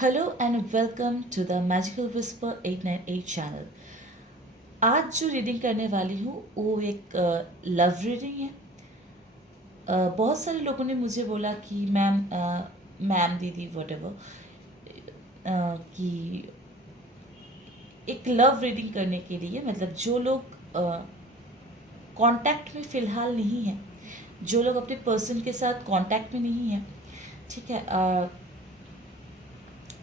Hello and welcome to the magical whisper 898 channel. आज जो reading करने वाली हूँ वो एक लव रीडिंग है। बहुत सारे लोगों ने मुझे बोला कि मैम दीदी वटेवर कि एक लव रीडिंग करने के लिए मतलब जो लोग कांटेक्ट में फ़िलहाल नहीं हैं, जो लोग अपने पर्सन के साथ कांटेक्ट में नहीं हैं, ठीक है।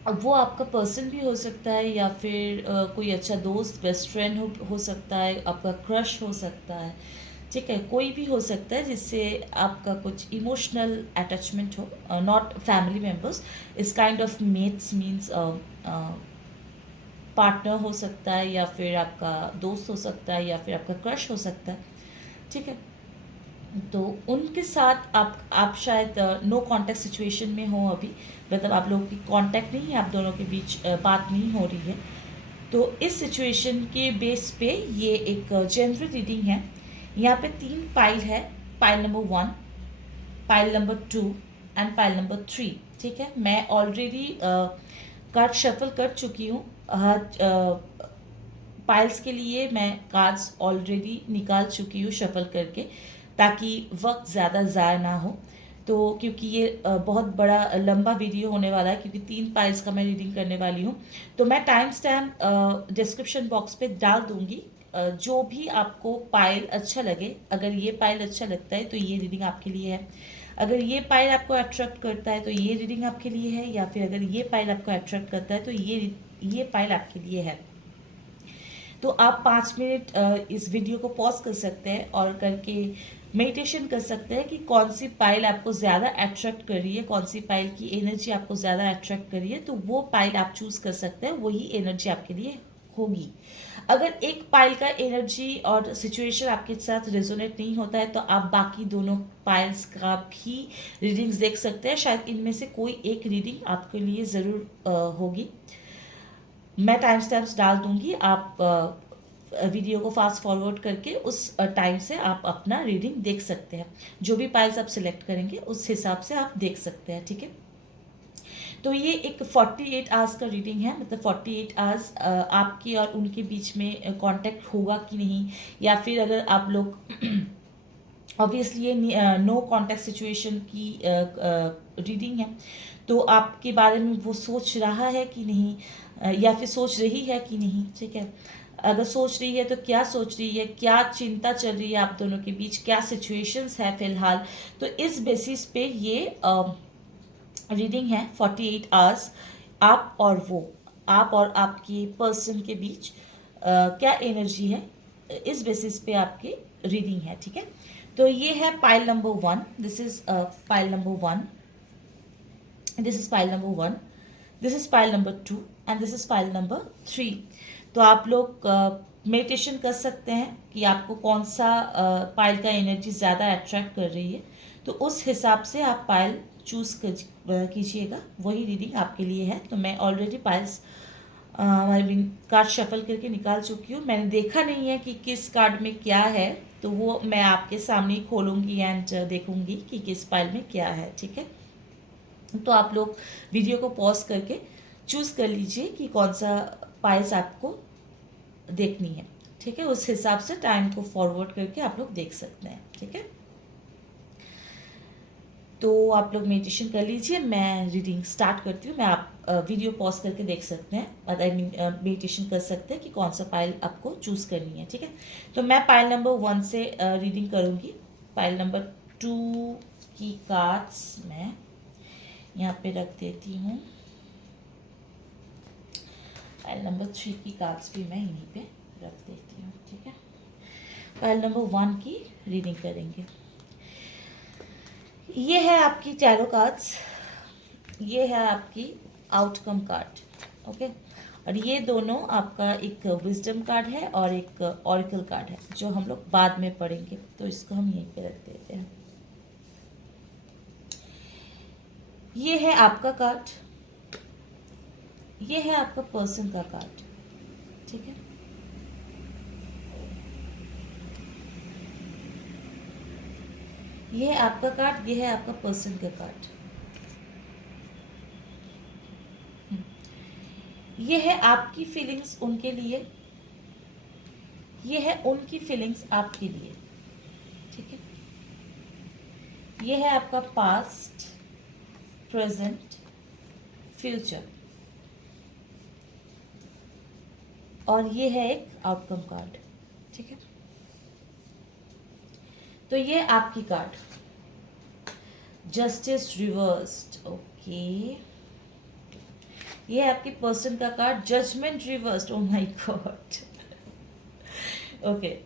अब वो आपका पर्सन भी हो सकता है या फिर कोई अच्छा दोस्त बेस्ट फ्रेंड हो सकता है, आपका क्रश हो सकता है, ठीक है। कोई भी हो सकता है जिससे आपका कुछ इमोशनल अटैचमेंट हो, नॉट फैमिली मेम्बर्स। इस kind of mates means partner हो सकता है या फिर आपका दोस्त हो सकता है या फिर आपका क्रश हो सकता है, ठीक है। तो उनके साथ आप शायद नो कांटेक्ट सिचुएशन में हो अभी, मतलब आप लोगों की कांटेक्ट नहीं है, आप दोनों के बीच बात नहीं हो रही है। तो इस सिचुएशन के बेस पे ये एक जनरल रीडिंग है। यहाँ पे 3 पाइल है, pile number 1, pile number 2 and pile number 3, ठीक है। मैं ऑलरेडी कार्ड शफल कर चुकी हूँ। पाइल्स के लिए मैं कार्ड्स ऑलरेडी निकाल चुकी हूँ शफल करके, ताकि वक्त ज़्यादा ज़ाया ना हो। तो क्योंकि ये बहुत बड़ा लंबा वीडियो होने वाला है, क्योंकि 3 पाइल्स का मैं रीडिंग करने वाली हूँ, तो मैं टाइम स्टैम्प डिस्क्रिप्शन बॉक्स पे डाल दूंगी। जो भी आपको पाइल अच्छा लगे, अगर ये पाइल अच्छा लगता है तो ये रीडिंग आपके लिए है। अगर ये पाइल आपको अट्रैक्ट करता है तो ये रीडिंग आपके लिए है, या फिर अगर ये पाइल आपको अट्रैक्ट करता है तो ये पाइल आपके लिए है। तो आप 5 मिनट इस वीडियो को पॉज कर सकते हैं और करके मेडिटेशन कर सकते हैं कि कौन सी पाइल आपको ज़्यादा अट्रैक्ट कर रही है, कौन सी पाइल की एनर्जी आपको ज़्यादा अट्रैक्ट कर रही है, तो वो पाइल आप चूज़ कर सकते हैं, वही एनर्जी आपके लिए होगी। अगर एक पाइल का एनर्जी और सिचुएशन आपके साथ रेजोनेट नहीं होता है तो आप बाकी दोनों पाइल्स का भी रीडिंग्स देख सकते हैं। शायद इनमें से कोई एक रीडिंग आपके लिए ज़रूर होगी। मैं टाइम स्टैम्प्स डाल दूंगी, आप वीडियो को फास्ट फॉरवर्ड करके उस टाइम से आप अपना रीडिंग देख सकते हैं। जो भी पाइल्स आप सिलेक्ट करेंगे उस हिसाब से आप देख सकते हैं, ठीक है। तो ये एक 48 आवर्स का रीडिंग है, मतलब 48 आवर्स आपके और उनके बीच में कांटेक्ट होगा कि नहीं, या फिर अगर आप लोग ऑब्वियसली ये नो कांटेक्ट सिचुएशन की रीडिंग है, तो आपके बारे में वो सोच रहा है कि नहीं, या फिर सोच रही है कि नहीं, ठीक है। अगर सोच रही है तो क्या सोच रही है, क्या चिंता चल रही है आप दोनों के बीच, क्या सिचुएशंस है फिलहाल। तो इस बेसिस पे ये रीडिंग है 48 आवर्स। आप और आपकी पर्सन के बीच क्या एनर्जी है, इस बेसिस पे आपकी रीडिंग है, ठीक है। तो ये है pile number 1, this is pile number 1, this is pile number 1, this is pile number 2 and this is pile number 3। तो आप लोग मेडिटेशन कर सकते हैं कि आपको कौन सा पाइल का एनर्जी ज़्यादा अट्रैक्ट कर रही है, तो उस हिसाब से आप पाइल चूज कीजिएगा, वही रीडिंग आपके लिए है। तो मैं already piles I mean card shuffle करके निकाल चुकी हूँ। मैंने देखा नहीं है कि किस कार्ड में क्या है, तो वो मैं आपके सामने ही खोलूँगी एंड देखूँगी कि किस पाइल में क्या है, ठीक है। तो आप लोग वीडियो को पॉज करके चूज कर लीजिए कि कौन सा पाइल्स आपको देखनी है, ठीक है। उस हिसाब से टाइम को फॉरवर्ड करके आप लोग देख सकते हैं, ठीक है। तो आप लोग मेडिटेशन कर लीजिए, मैं रीडिंग स्टार्ट करती हूँ। मैं आप वीडियो पॉज करके देख सकते हैं, आई मीन मेडिटेशन कर सकते हैं कि कौन सा पाइल आपको चूज करनी है, ठीक है। तो मैं पाइल नंबर 1 से रीडिंग करूँगी। पाइल नंबर 2 की कार्ड्स मैं यहाँ पे रख देती हूँ। पाइल नंबर 3 की कार्ड्स भी मैं यहीं पे रख देती हूँ, ठीक है। पाइल नंबर 1 की रीडिंग करेंगे। ये है आपकी टैरो कार्ड्स, ये है आपकी आउटकम कार्ड, ओके। और ये दोनों आपका एक विजडम कार्ड है और एक ऑरिकल कार्ड है, जो हम लोग बाद में पढ़ेंगे, तो इसको हम यहीं पे रख देते हैं। ये है आपका कार्ड, ये है आपका पर्सन का कार्ड, ठीक है। ये है आपका कार्ड, ये है आपका पर्सन का कार्ड। ये है आपकी फीलिंग्स उनके लिए, ये है उनकी फीलिंग्स आपके लिए, ठीक है। ये है आपका पास्ट, प्रेजेंट, फ्यूचर, और ये है एक आउटकम कार्ड, ठीक है। तो ये आपकी कार्ड, जस्टिस रिवर्स्ड, ओके। ये है आपके पर्सन का card, judgment reversed, oh my god, okay.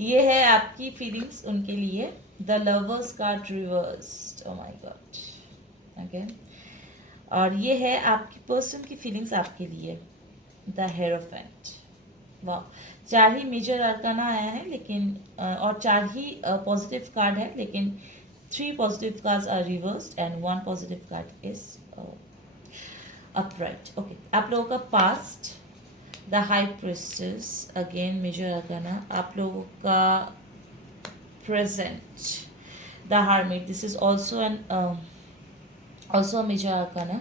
ये है आपकी फीलिंग्स उनके लिए, the lovers card reversed, oh my god, okay. और ये है आपकी पर्सन की फीलिंग्स आपके लिए, द हेरोफेंट। वाह, 4 ही मेजर अरकाना आया है, लेकिन और 4 ही पॉजिटिव कार्ड है, लेकिन 3 positive cards are reversed and 1 positive card is upright, okay. आप लोगों का past, the high priestess, again major arcana. आप लोगों का present, the hermit, this is also an also a major arcana,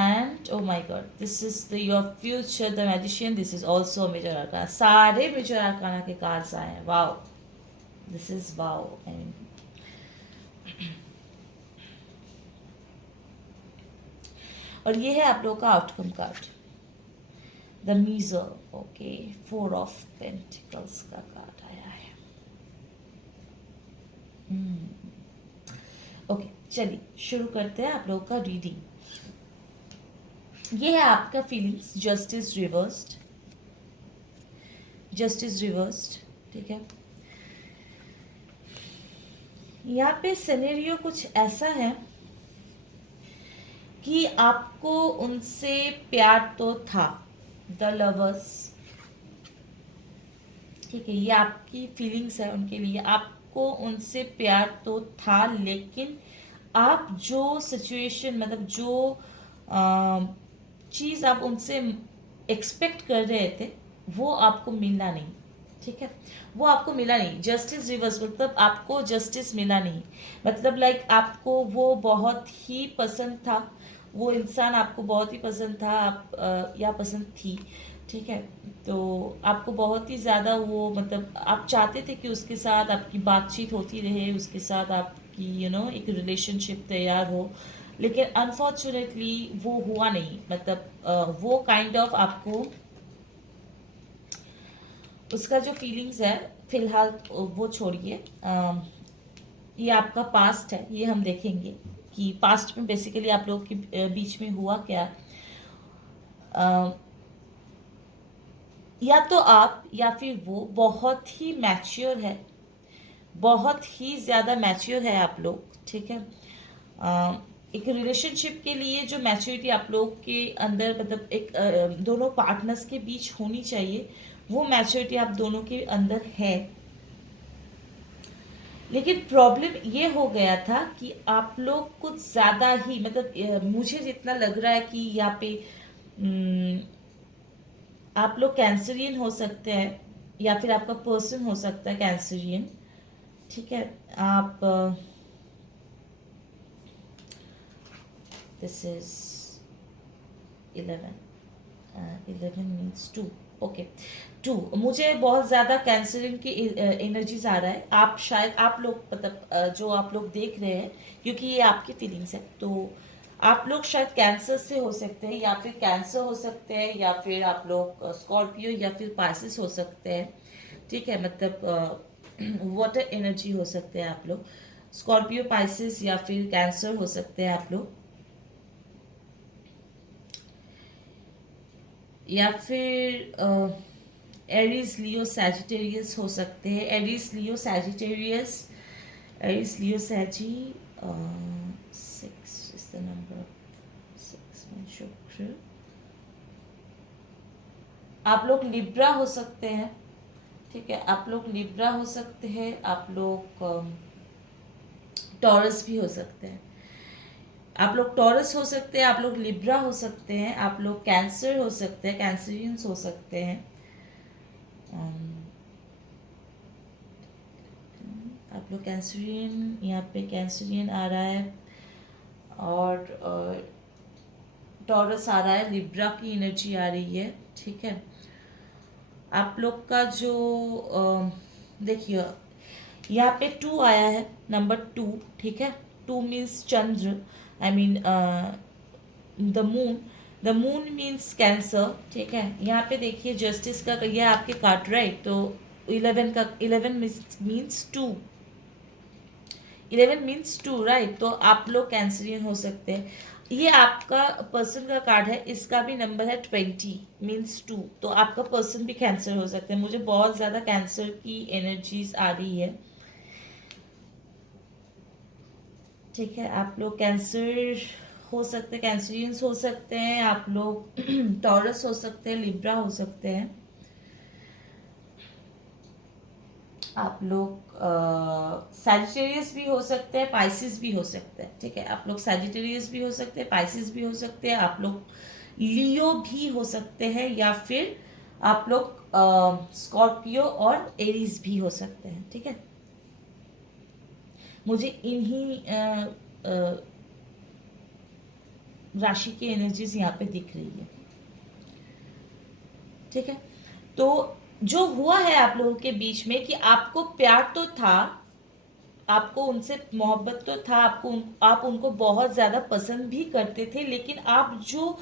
and oh my god, this is your future, the magician, this is also a major arcana. सारे major arcana के cards आए हैं, wow, this is wow, I mean और ये है आप लोगों का outcome card, the measure, okay, 4 of pentacles का कार्ड आया है। ओके, चलिए शुरू करते हैं आप लोगों का रीडिंग। ये है आपका feelings, justice reversed, justice reversed, ठीक है। यहाँ पे सिनेरियो कुछ ऐसा है कि आपको उनसे प्यार तो था, द लवर्स, ठीक है। ये आपकी फीलिंग्स है उनके लिए, आपको उनसे प्यार तो था, लेकिन आप जो सिचुएशन, मतलब जो चीज़ आप उनसे एक्सपेक्ट कर रहे थे वो आपको मिला नहीं, ठीक है। वो आपको मिला नहीं, जस्टिस रिवर्स, मतलब आपको जस्टिस मिला नहीं, मतलब लाइक आपको वो बहुत ही पसंद था, वो इंसान आपको बहुत ही पसंद था, आप या पसंद थी, ठीक है। तो आपको बहुत ही ज़्यादा वो, मतलब आप चाहते थे कि उसके साथ आपकी बातचीत होती रहे, उसके साथ आपकी एक रिलेशनशिप तैयार हो, लेकिन अनफॉर्चुनेटली वो हुआ नहीं, मतलब वो काइंड ऑफ आपको उसका जो फीलिंग्स है फिलहाल वो छोड़िए। ये आपका पास्ट है, ये हम देखेंगे कि पास्ट में बेसिकली आप लोग के बीच में हुआ क्या। या तो आप या फिर वो बहुत ही मैच्योर है, बहुत ही ज़्यादा मैच्योर है आप लोग, ठीक है। एक रिलेशनशिप के लिए जो मैच्योरिटी आप लोग के अंदर, मतलब एक दोनों पार्टनर्स के बीच होनी चाहिए, वो मैच्योरिटी आप दोनों के अंदर है। लेकिन प्रॉब्लम ये हो गया था कि आप लोग कुछ ज़्यादा ही, मतलब मुझे जितना लग रहा है कि यहाँ पे आप लोग कैंसरियन हो सकते हैं, या फिर आपका पर्सन हो सकता है कैंसरियन, ठीक है। आप दिस इज 11, 11 मीन्स 2, ओके 2। मुझे बहुत ज़्यादा कैंसरियन की एनर्जीज आ रहा है। आप शायद, आप लोग, मतलब जो आप लोग देख रहे हैं, क्योंकि ये आपकी फीलिंग्स है, तो आप लोग शायद कैंसर से हो सकते हैं, या फिर कैंसर हो सकते हैं, या फिर आप लोग स्कॉर्पियो या फिर पाइसेस हो सकते हैं, ठीक है। मतलब वाटर एनर्जी हो सकते हैं आप लोग, स्कॉर्पियो, पाइसेस या फिर कैंसर हो सकते हैं आप लोग, या फिर एरीज, लियो, सैजिटेरियस हो सकते हैं। Aries, Leo, Sagittarius, Aries, Leo, Sagi, 6 is the number of 6 में शुक्र। आप लोग लिब्रा हो सकते हैं, ठीक है। आप लोग लिब्रा हो सकते हैं, आप लोग टॉरस भी हो सकते हैं, आप लोग टॉरस हो सकते हैं, आप लोग लिब्रा हो सकते हैं, आप लोग कैंसर हो सकते हैं, कैंसरियंस हो सकते हैं। आप लोग कैंसरियन, यहाँ पे कैंसरियन आ रहा है, और टॉरस आ रहा है, लिब्रा की एनर्जी आ रही है, ठीक है। आप लोग का जो देखिए यहाँ पे 2 आया है, नंबर 2, ठीक है। 2 means Chandra, I mean the moon means cancer, ठीक है। यहाँ पे देखिए जस्टिस का ये आपके कार्ड, राइट। तो 11 मीन्स 2, 11 मीन्स 2, राइट। तो आप लोग कैंसरियन हो सकते हैं। ये आपका पर्सन का कार्ड है, इसका भी नंबर है 20 मीन्स 2। तो आपका पर्सन भी कैंसर हो सकते हैं। मुझे बहुत ज़्यादा कैंसर की एनर्जीज आ रही है, ठीक है। आप लोग कैंसर हो सकते हैं, कैंसरियंस हो सकते हैं, आप लोग टॉरस हो सकते हैं, लिब्रा हो सकते हैं, आप लोग सैजिटेरियस भी हो सकते हैं, पाइसिस भी हो सकते हैं, ठीक है। आप लोग सैजिटेरियस भी हो सकते हैं, पाइसिस भी हो सकते हैं, आप लोग लियो भी हो सकते हैं, या फिर आप लोग स्कॉर्पियो और एरीज भी हो सकते हैं, ठीक है। मुझे इन्हीं राशि की एनर्जीज यहाँ पे दिख रही है, ठीक है। तो जो हुआ है आप लोगों के बीच में कि आपको प्यार तो था, आपको उनसे मोहब्बत तो था, आप उनको बहुत ज़्यादा पसंद भी करते थे, लेकिन आप जो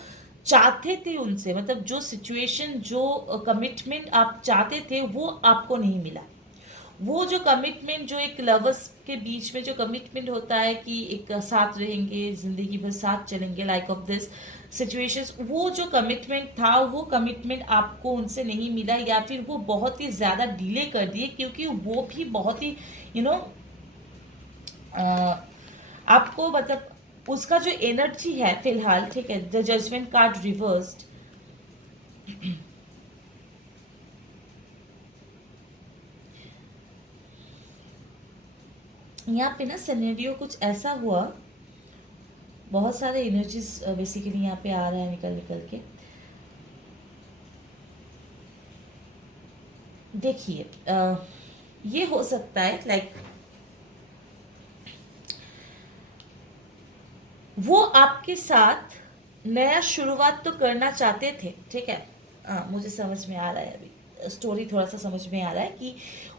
चाहते थे उनसे, मतलब जो सिचुएशन, जो कमिटमेंट आप चाहते थे, वो आपको नहीं मिला। वो जो कमिटमेंट, जो एक लवर्स के बीच में जो कमिटमेंट होता है कि एक साथ रहेंगे, जिंदगी भर साथ चलेंगे, लाइक ऑफ दिस सिचुएशंस, वो जो कमिटमेंट था, वो कमिटमेंट आपको उनसे नहीं मिला, या फिर वो बहुत ही ज़्यादा डिले कर दिए, क्योंकि वो भी बहुत ही यू नो आपको, मतलब उसका जो एनर्जी है फिलहाल, ठीक है। द जजमेंट कार्ड रिवर्स्ड, यहाँ पे ना सिनेरियो कुछ ऐसा हुआ, बहुत सारे एनर्जीज बेसिकली यहाँ पे आ रहा है निकल निकल के। देखिए ये हो सकता है लाइक वो आपके साथ नया शुरुआत तो करना चाहते थे, ठीक है। मुझे समझ में आ रहा है, अभी स्टोरी थोड़ा सा समझ में आ रहा है कि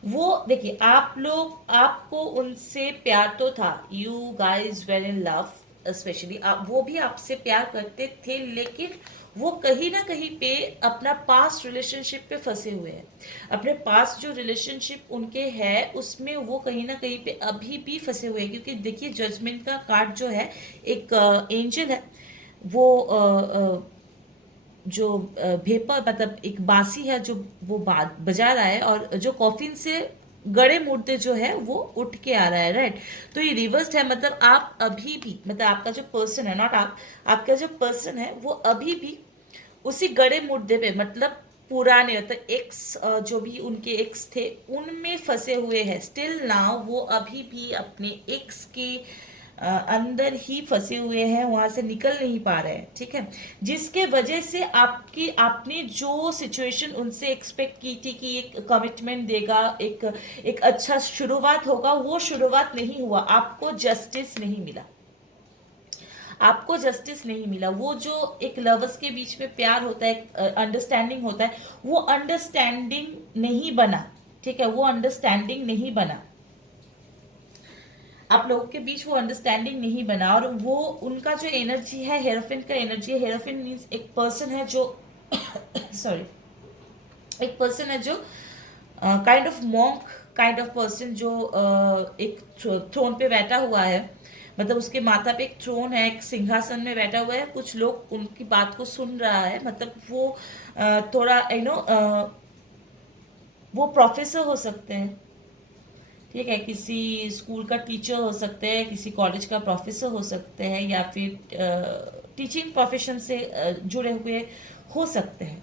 वो, देखिए आप लोग, आपको उनसे प्यार तो था, you guys were in love, specially आप, वो भी आपसे प्यार करते थे, लेकिन वो कहीं ना कहीं पे अपना पास्ट रिलेशनशिप पे फंसे हुए हैं। अपने पास्ट जो रिलेशनशिप उनके है उसमें वो कहीं ना कहीं पे अभी भी फंसे हुए हैं, क्योंकि देखिए जजमेंट का कार्ड जो है, एक एंजल है, वो जो भेपर, मतलब एक बांसी है जो वो बजा रहा है, और जो कॉफिन से गड़े मुर्दे जो है वो उठ के आ रहा है, राइट। तो ये रिवर्स्ड है, मतलब आप अभी भी, मतलब आपका जो पर्सन है, नॉट आप, आपका जो पर्सन है वो अभी भी उसी गड़े मुर्दे पे, मतलब पुराने, मतलब एक्स, जो भी उनके एक्स थे उनमें फंसे हुए हैं। स्टिल नाउ वो अभी भी अपने एक्स के अंदर ही फंसे हुए हैं, वहां से निकल नहीं पा रहे हैं, ठीक है। जिसके वजह से आपकी, आपने जो सिचुएशन उनसे एक्सपेक्ट की थी कि एक कमिटमेंट देगा, एक अच्छा शुरुआत होगा, वो शुरुआत नहीं हुआ, आपको जस्टिस नहीं मिला, आपको जस्टिस नहीं मिला। वो जो एक लवर्स के बीच में प्यार होता है, अंडरस्टैंडिंग होता है, वो अंडरस्टैंडिंग नहीं बना, ठीक है। वो अंडरस्टैंडिंग नहीं बना, आप लोगों के बीच वो अंडरस्टैंडिंग नहीं बना। और वो उनका जो एनर्जी है, हेरोफिन का एनर्जी है। हेरोफिन मीन्स एक पर्सन है जो सॉरी, एक पर्सन है जो kind of monk, kind of person, जो एक थ्रोन पे बैठा हुआ है, मतलब उसके माथा पे एक थ्रोन है, एक सिंहासन में बैठा हुआ है, कुछ लोग उनकी बात को सुन रहा है, मतलब वो थोड़ा वो प्रोफेसर हो सकते हैं, ठीक है। किसी स्कूल का टीचर हो सकते हैं, किसी कॉलेज का प्रोफेसर हो सकते हैं, या फिर टीचिंग प्रोफेशन से जुड़े हुए हो सकते हैं,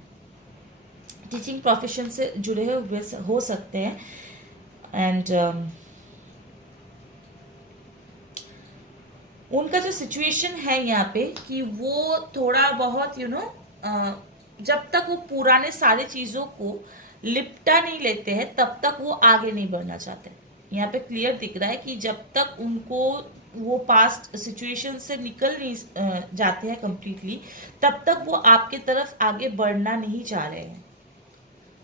टीचिंग प्रोफेशन से जुड़े हुए हो सकते हैं। एंड उनका जो सिचुएशन है यहाँ पे कि वो थोड़ा बहुत जब तक वो पुराने सारे चीज़ों को लिपटा नहीं लेते हैं, तब तक वो आगे नहीं बढ़ना चाहते। यहाँ पे क्लियर दिख रहा है कि जब तक उनको वो पास्ट सिचुएशन से निकल नहीं जाते हैं कंप्लीटली, तब तक वो आपके तरफ आगे बढ़ना नहीं चाह रहे हैं।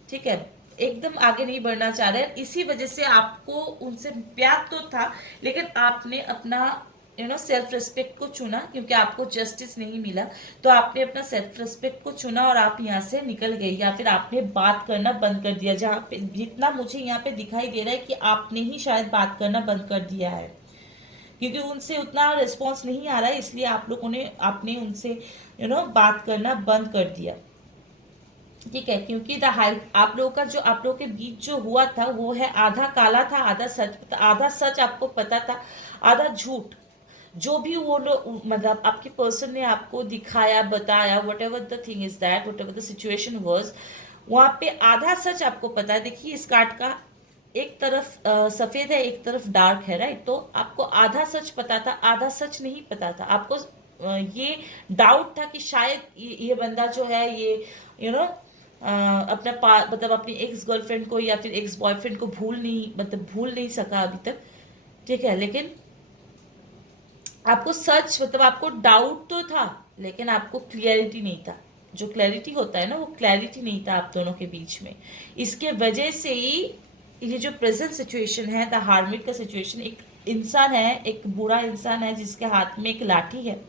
ठीक है, एकदम आगे नहीं बढ़ना चाह रहे हैं। इसी वजह से आपको उनसे प्यार तो था, लेकिन आपने अपना सेल्फ रिस्पेक्ट को चुना, क्योंकि आपको जस्टिस नहीं मिला। तो आपने अपना सेल्फ रिस्पेक्ट को चुना और आप यहाँ से निकल गए, या फिर आपने बात करना बंद कर दिया। जहाँ पे जितना मुझे यहाँ पे दिखाई दे रहा है कि आपने ही शायद बात करना बंद कर दिया है, क्योंकि उनसे उतना रिस्पॉन्स नहीं आ रहा है, इसलिए आप लोगों ने आपने उनसे बात करना बंद कर दिया। ठीक है, क्योंकि द हाइट आप लोगों का जो आप लोगों के बीच जो हुआ था वो है आधा काला था आधा सच। आधा सच आपको पता था, आधा झूठ। जो भी वो लोग मतलब आपके पर्सन ने आपको दिखाया बताया, what ever the thing is that, what ever the situation was, वहां पे आधा सच आपको पता है। देखिए इस कार्ड का एक तरफ सफेद है, एक तरफ डार्क है, राइट। तो आपको आधा सच पता था, आधा सच नहीं पता था। आपको ये डाउट था कि शायद ये बंदा जो है ये मतलब अपनी एक्स गर्लफ्रेंड को या फिर एक्स बॉयफ्रेंड को भूल नहीं सका अभी तक। ठीक है, लेकिन आपको सच मतलब आपको डाउट तो था, लेकिन आपको क्लियरिटी नहीं था। जो क्लैरिटी होता है ना, वो क्लैरिटी नहीं था आप दोनों के बीच में। इसके वजह से ही ये जो प्रेजेंट सिचुएशन है, द हार्मिट का सिचुएशन, एक इंसान है, एक बुरा इंसान है जिसके हाथ में एक लाठी है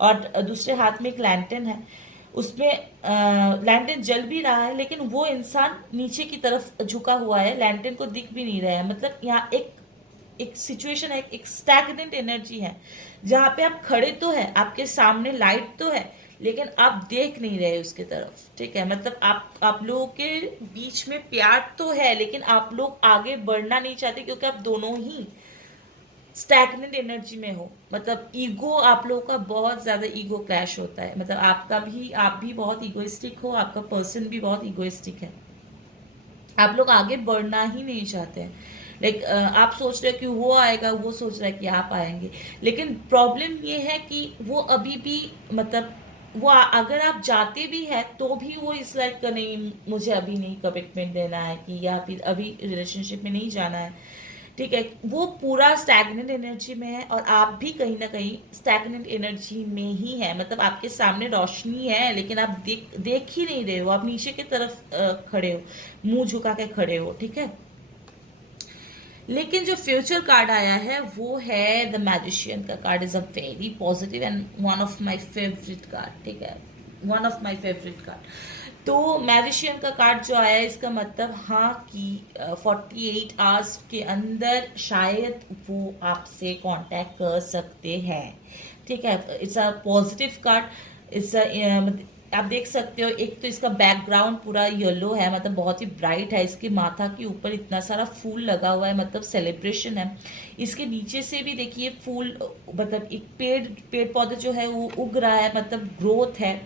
और दूसरे हाथ में एक लैंटर्न है। उसमें लैंटर्न जल भी रहा है, लेकिन वो इंसान नीचे की तरफ झुका हुआ है, लैंटर्न को दिख भी नहीं रहा है। मतलब यहाँ एक सिचुएशन है, एक स्टैग्नेंट एनर्जी है, जहाँ पे आप खड़े तो है, आपके सामने लाइट तो है, लेकिन आप देख नहीं रहे उसके तरफ। ठीक है, मतलब आप लोगों के बीच में प्यार तो है, लेकिन आप लोग आगे बढ़ना नहीं चाहते, क्योंकि आप दोनों ही स्टैग्नेंट एनर्जी में हो। मतलब ईगो आप लोगों का बहुत ज्यादा ईगो क्लैश होता है। मतलब आप भी बहुत ईगोइस्टिक हो, आपका पर्सन भी बहुत ईगोइस्टिक है। आप लोग आगे बढ़ना ही नहीं चाहते हैं। लाइक आप सोच रहे हो कि वो आएगा, वो सोच रहा है कि आप आएंगे, लेकिन प्रॉब्लम ये है कि वो अभी भी मतलब अगर आप जाते भी है तो भी वो इस लाइक का नहीं, मुझे अभी नहीं कमिटमेंट देना है कि, या फिर अभी रिलेशनशिप में नहीं जाना है। ठीक है, वो पूरा स्टैग्नेंट एनर्जी में है और आप भी कहीं ना कहीं स्टैग्नेंट एनर्जी में ही है। मतलब आपके सामने रोशनी है, लेकिन आप देख ही नहीं रहे हो, आप नीचे की तरफ खड़े हो, मुंह झुका के खड़े हो। ठीक है, लेकिन जो फ्यूचर कार्ड आया है वो है द मैजिशियन का card. Is a very positive and one of my favourite card. ठीक है, one of my favourite card. तो मैजिशियन का कार्ड जो आया है, इसका मतलब हाँ कि 48 आवर्स के अंदर शायद वो आपसे कांटेक्ट कर सकते हैं। ठीक है, it's a positive card. It's आप देख सकते हो, एक तो इसका बैकग्राउंड पूरा येलो है, मतलब बहुत ही ब्राइट है। इसके माथा के ऊपर इतना सारा फूल लगा हुआ है, मतलब सेलिब्रेशन है। इसके नीचे से भी देखिए फूल, मतलब एक पेड़ पौधे जो है वो उग रहा है, मतलब ग्रोथ है।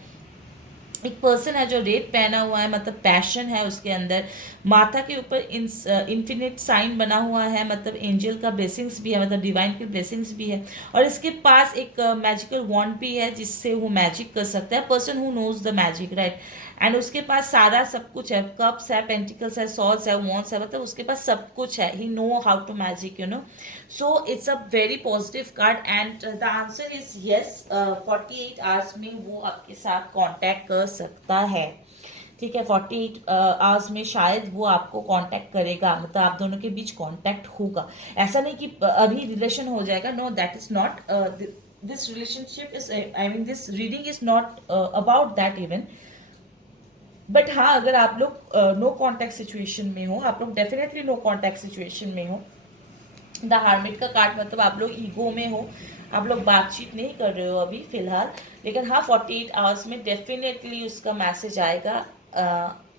एक पर्सन है जो रेड पहना हुआ है, मतलब पैशन है उसके अंदर। माथा के ऊपर इन्फिनिट साइन बना हुआ है, मतलब एंजल का ब्लेसिंग्स भी है, मतलब डिवाइन की ब्लेसिंग्स भी है। और इसके पास एक मैजिकल वॉन्ड भी है, जिससे वो मैजिक कर सकता है, person who knows the magic, right. And उसके पास सारा सब कुछ है, कप्स है, पेंटिकल्स है, सॉर्ड्स है, वॉन्ड्स है, मतलब उसके पास सब कुछ है। He know how to magic, so it's a very positive card and the answer is yes. 48 hours में वो आपके साथ कांटेक्ट कर सकता है। ठीक है, 48 आवर्स में शायद वो आपको कांटेक्ट करेगा, मतलब आप दोनों के बीच कांटेक्ट होगा। ऐसा नहीं कि अभी रिलेशन हो जाएगा, no, that is not this relationship is, I mean this reading is not about that even. But हाँ, अगर आप लोग नो कॉन्टैक्ट सिचुएशन में हो, आप लोग डेफिनेटली नो कॉन्टैक्ट सिचुएशन में हो। द हार्मिट का कार्ड मतलब आप लोग ईगो में हो, आप लोग बातचीत नहीं कर रहे हो अभी फिलहाल, लेकिन हाँ 48 आवर्स में डेफिनेटली उसका मैसेज आएगा।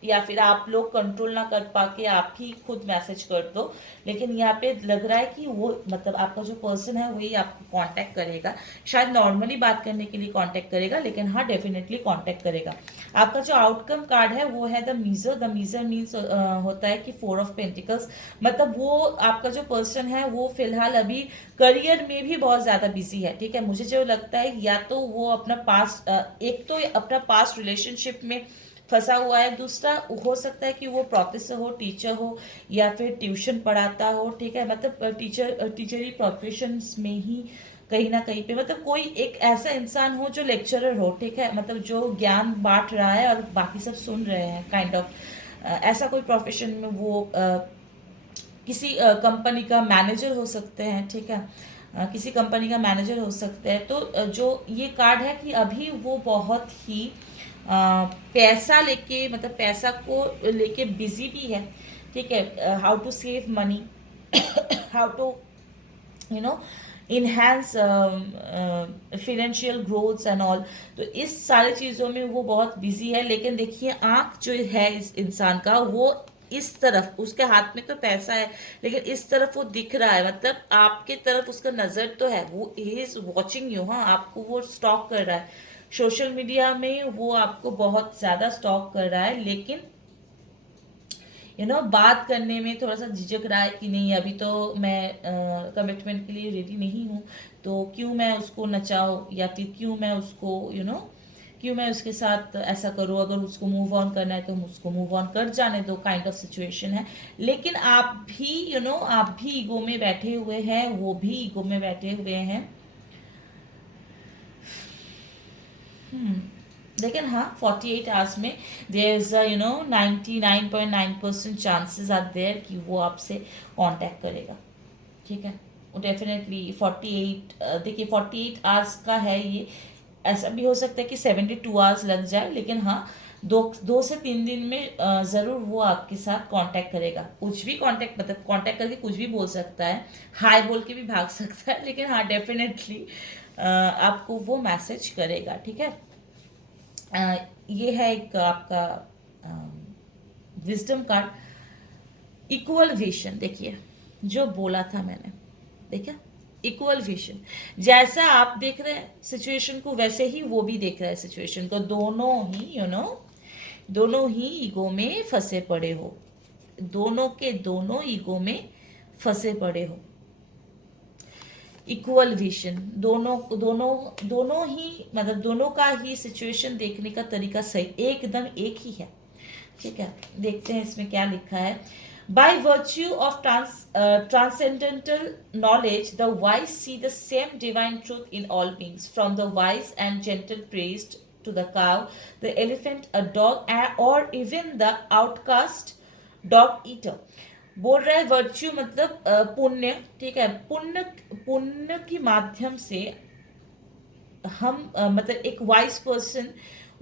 या फिर आप लोग कंट्रोल ना कर पाके आप ही खुद मैसेज कर दो। लेकिन यहाँ पे लग रहा है कि वो मतलब आपका जो पर्सन है वही आपको कांटेक्ट करेगा, शायद नॉर्मली बात करने के लिए कांटेक्ट करेगा, लेकिन हाँ डेफिनेटली कांटेक्ट करेगा। आपका जो आउटकम कार्ड है वो है the measure. The measure means होता है कि 4 ऑफ पेंटिकल्स, मतलब वो आपका जो पर्सन है वो फिलहाल अभी करियर में भी बहुत ज्यादा बिजी है। ठीक है, मुझे जो लगता है या तो वो अपना पास्ट, एक तो अपना पास्ट रिलेशनशिप में फंसा हुआ है, दूसरा हो सकता है कि वो प्रोफेसर हो, टीचर हो, या फिर ट्यूशन पढ़ाता हो। ठीक है, मतलब टीचरी प्रोफेशन में ही कहीं ना कहीं पे, मतलब कोई एक ऐसा इंसान हो जो लेक्चरर हो, ठीक है, मतलब जो ज्ञान बांट रहा है और बाकी सब सुन रहे हैं, काइंड ऑफ ऐसा कोई प्रोफेशन में वो किसी कंपनी का मैनेजर हो सकते हैं, ठीक है, किसी कंपनी का मैनेजर हो सकते हैं। तो जो ये कार्ड है कि अभी वो बहुत ही पैसा लेके, मतलब पैसा को लेके बिजी भी है, ठीक है, how to save money, how to you know enhance financial growths and all. तो इस सारी चीज़ों में वो बहुत बिजी है। लेकिन देखिए आंख जो है इस इंसान का, वो इस तरफ, उसके हाथ में तो पैसा है लेकिन इस तरफ वो दिख रहा है, मतलब आपके तरफ उसका नज़र तो है, वो इज वॉचिंग यू। हाँ, आपको वो स्टॉक कर रहा है सोशल मीडिया में, वो आपको बहुत ज़्यादा स्टॉक कर रहा है, लेकिन बात करने में थोड़ा सा झिझक रहा है कि नहीं, अभी तो मैं कमिटमेंट के लिए रेडी नहीं हूँ, तो क्यों मैं उसको नचाऊँ, या फिर क्यों मैं उसको क्यों मैं उसके साथ ऐसा करूँ, अगर उसको मूव ऑन करना है तो हम उसको मूव ऑन कर जाने दो, काइंड ऑफ सिचुएशन है। लेकिन आप भी आप भी ईगो में बैठे हुए हैं, वो भी ईगो में बैठे हुए हैं। लेकिन हाँ, 48 आवर्स में there is 99.9% chances are there कि वो आपसे कांटेक्ट करेगा, ठीक है। वो डेफिनेटली 48, देखिए 48 आवर्स का है ये, ऐसा भी हो सकता है कि 72 आवर्स लग जाए, लेकिन हाँ, 2 से 3 दिन में ज़रूर वो आपके साथ कांटेक्ट करेगा। कुछ भी कांटेक्ट, मतलब कांटेक्ट करके कुछ भी बोल सकता है, हाय बोल के भी भाग सकता है, लेकिन हाँ डेफिनेटली आपको वो मैसेज करेगा, ठीक है। ये है एक आपका विजडम कार्ड। इक्वल विजन, देखिए जो बोला था मैंने, देखा, इक्वल विजन, जैसा आप देख रहे हैं सिचुएशन को वैसे ही वो भी देख रहा है सिचुएशन को। दोनों ही दोनों ही ईगो में फंसे पड़े हो, दोनों के दोनों ईगो में फंसे पड़े हो। इक्वल विजन, दोनों दोनों दोनों ही, मतलब दोनों का ही सिचुएशन देखने का तरीका सही एकदम एक ही है, ठीक है। देखते हैं इसमें क्या लिखा है। By virtue of transcendental knowledge the wise see the same divine truth in all beings, from the wise and gentle priest to the cow, the elephant, a dog, और even the outcast dog eater. बोल रहा है virtue मतलब पुण्य, ठीक है, पुण्य, पुण्य के माध्यम से हम मतलब एक वाइज पर्सन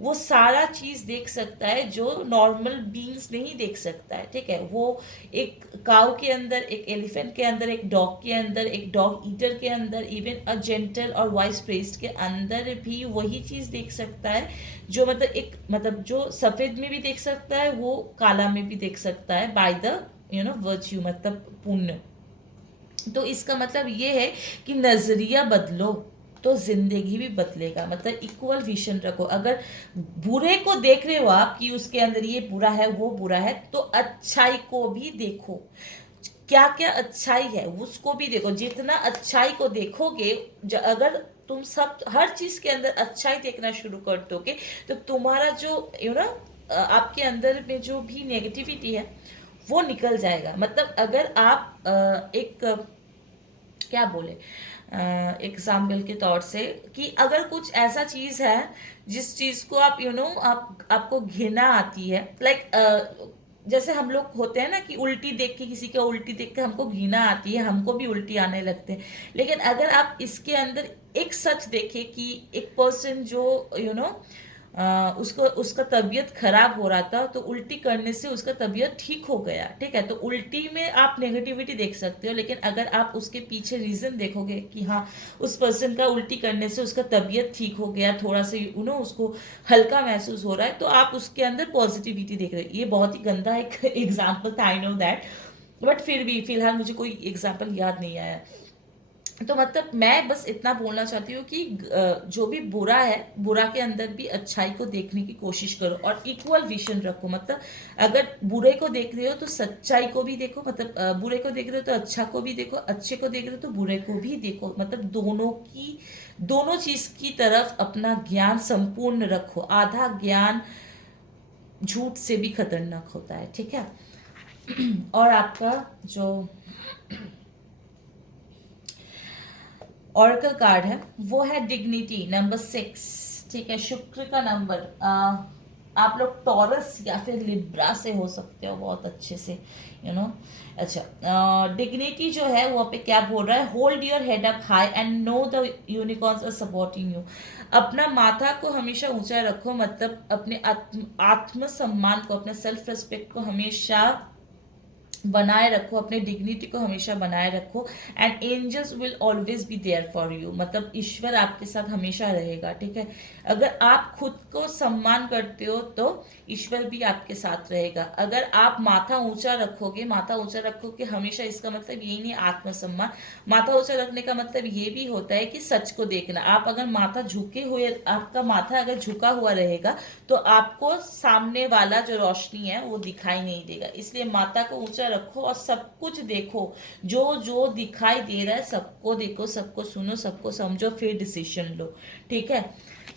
वो सारा चीज देख सकता है जो नॉर्मल बींग्स नहीं देख सकता है, ठीक है। वो एक काऊ के अंदर, एक एलिफेंट के अंदर, एक डॉग के अंदर, एक डॉग ईटर के अंदर, इवन अ जेंटल और वाइस प्रेस्ड के अंदर भी वही चीज देख सकता है, जो मतलब एक, मतलब जो सफेद में भी देख सकता है वो काला में भी देख सकता है, बाय द वर्च्यू, मतलब पुण्य। तो इसका मतलब ये है कि नजरिया बदलो तो जिंदगी भी बदलेगा, मतलब इक्वल विजन रखो। अगर बुरे को देख रहे हो आप कि उसके अंदर ये बुरा है वो बुरा है, तो अच्छाई को भी देखो, क्या क्या अच्छाई है उसको भी देखो। जितना अच्छाई को देखोगे, अगर तुम सब हर चीज के अंदर अच्छाई देखना शुरू कर दोगे, तो तुम्हारा जो आपके अंदर में जो भी नेगेटिविटी है वो निकल जाएगा। मतलब अगर आप एक क्या बोले, एग्जाम्पल के तौर से, कि अगर कुछ ऐसा चीज है जिस चीज को आप आपको घृणा आती है, लाइक जैसे हम लोग होते हैं ना कि उल्टी देख के, किसी का उल्टी देख के हमको घृणा आती है, हमको भी उल्टी आने लगते हैं। लेकिन अगर आप इसके अंदर एक सच देखें कि एक पर्सन जो उसको, उसका तबीयत खराब हो रहा था, तो उल्टी करने से उसका तबीयत ठीक हो गया, ठीक है। तो उल्टी में आप नेगेटिविटी देख सकते हो, लेकिन अगर आप उसके पीछे रीजन देखोगे कि हाँ, उस पर्सन का उल्टी करने से उसका तबीयत ठीक हो गया, थोड़ा सा उसको हल्का महसूस हो रहा है, तो आप उसके अंदर पॉजिटिविटी देख रहे हो। ये बहुत ही गंदा एक एग्जाम्पल था, आई नो दैट, बट फिर भी फिलहाल मुझे कोई एग्जाम्पल याद नहीं आया। तो मतलब मैं बस इतना बोलना चाहती हूँ कि जो भी बुरा है, बुरा के अंदर भी अच्छाई को देखने की कोशिश करो और इक्वल विजन रखो। मतलब अगर बुरे को देख रहे हो तो सच्चाई को भी देखो, मतलब बुरे को देख रहे हो तो अच्छा को भी देखो, अच्छे को देख रहे हो तो बुरे को भी देखो। मतलब दोनों चीज की तरफ अपना ज्ञान संपूर्ण रखो। आधा ज्ञान झूठ से भी खतरनाक होता है, ठीक है। और आपका जो ऑरेकल कार्ड है वो है डिग्निटी नंबर 6। ठीक है, शुक्र का नंबर। आप लोग टॉरस या फिर लिब्रा से हो सकते हो बहुत अच्छे से, यू नो। अच्छा, डिग्निटी जो है वो पे क्या बोल रहा है, hold your head up high and know the unicorns are supporting you. अपना माथा को हमेशा ऊंचा रखो, मतलब अपने आत्मसम्मान को, अपने सेल्फ रेस्पेक्ट को हमेशा बनाए रखो, अपने डिग्निटी को हमेशा बनाए रखो। And angels will always be there for you, मतलब ईश्वर आपके साथ हमेशा रहेगा। ठीक है, अगर आप खुद को सम्मान करते हो तो ईश्वर भी आपके साथ रहेगा। अगर आप माथा ऊंचा रखोगे, माथा ऊंचा रखोगे हमेशा, इसका मतलब यही नहीं आत्मसम्मान। माथा ऊंचा रखने का मतलब ये भी होता है कि सच को देखना। आप अगर माथा झुके हुए, आपका माथा अगर झुका हुआ रहेगा तो आपको सामने वाला जो रोशनी है वो दिखाई नहीं देगा। इसलिए माथा को ऊंचा रखो और सब कुछ देखो, जो जो दिखाई दे रहा है सबको देखो, सबको सुनो, सबको समझो, फिर डिसीजन लो। ठीक है,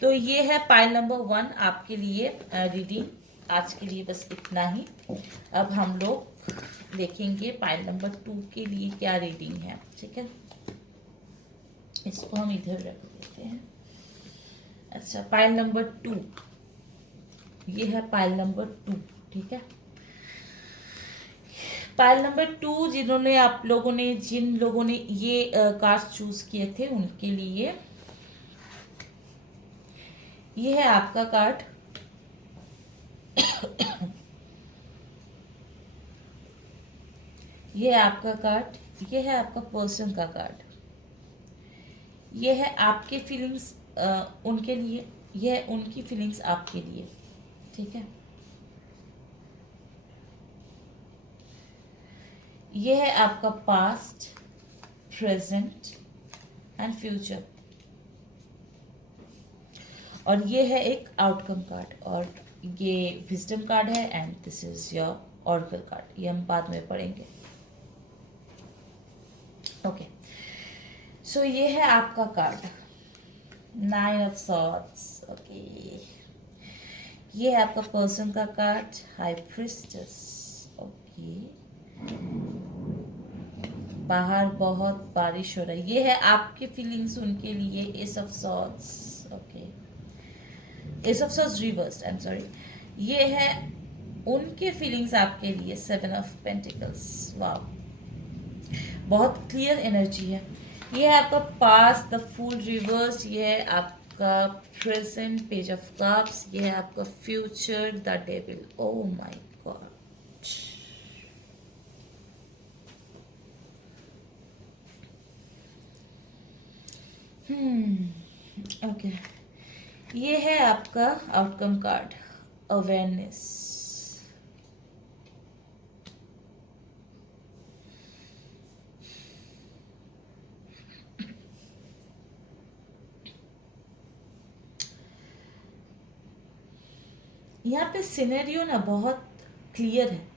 तो ये है पाइल नंबर 1 आपके लिए रीडिंग। आज के लिए बस इतना ही। अब हम लोग देखेंगे पाइल नंबर 2 के लिए क्या रीडिंग है। ठीक है, इसको हम इधर रख देते हैं। अच्छा, पाइल नंबर 2, ये है पाइल नंबर 2। ठीक है, पाइल नंबर 2 जिन लोगों ने ये कार्ड चूज किए थे उनके लिए ये है आपका कार्ड। ये है आपका कार्ड, ये है आपका पर्सन का कार्ड। ये है आपके फीलिंग्स उनके लिए, ये है उनकी फीलिंग्स आपके लिए। ठीक है, ये है आपका पास्ट, प्रेजेंट एंड फ्यूचर। और ये है एक आउटकम कार्ड, और ये विजडम कार्ड है and this is your oracle card. ये हम बाद में पढ़ेंगे। ओके, सो ये है आपका कार्ड 9 ऑफ सॉर्ड्स। ओके, ये है आपका पर्सन का कार्ड हाई प्रिस्टेस। ओके, बाहर बहुत बारिश हो रही है। ये है आपके फीलिंग्स उनके लिए, S of swords. Okay, S of swords reversed, I am sorry. ये है उनके फीलिंग्स आपके लिए, 7 ऑफ पेंटिकल्स। वाओ, बहुत क्लियर एनर्जी है। ये है आपका पास्ट, द फूल रिवर्स। ये है आपका प्रेजेंट, पेज ऑफ कप्स। ये है आपका future, the devil. Oh my god, okay. ये है आपका आउटकम कार्ड, अवेयरनेस। यहाँ पे सिनेरियो ना बहुत क्लियर है।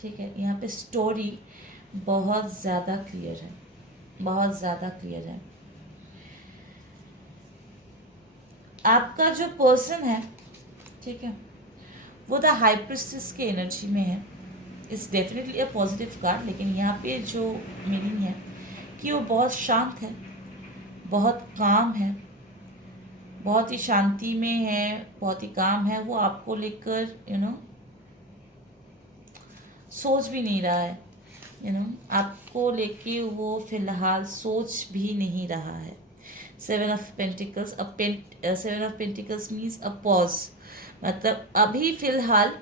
ठीक है, यहाँ पे स्टोरी बहुत ज़्यादा क्लियर है, बहुत ज़्यादा क्लियर है। आपका जो पर्सन है, ठीक है, वो द हाई प्रिस्टेस के एनर्जी में है। It's definitely a positive card, लेकिन यहाँ पे जो मीनिंग है कि वो बहुत शांत है, बहुत काम है, बहुत ही शांति में है, बहुत ही काम है। वो आपको लेकर सोच भी नहीं रहा है, आपको लेके वो फिलहाल सोच भी नहीं रहा है। 7 of pentacles, 7 of pentacles means a pause, मतलब अभी फिलहाल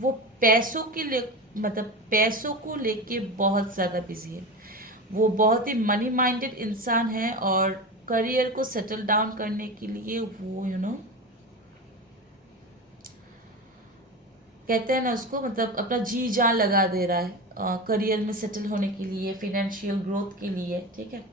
वो पैसों के लिए, मतलब पैसों को लेके बहुत ज़्यादा बिजी है। वो बहुत ही मनी माइंडेड इंसान है और करियर को सेटल डाउन करने के लिए वो कहते हैं ना उसको, मतलब अपना जी जान लगा दे रहा है करियर में सेटल होने के लिए, फाइनेंशियल ग्रोथ के लिए। ठीक है,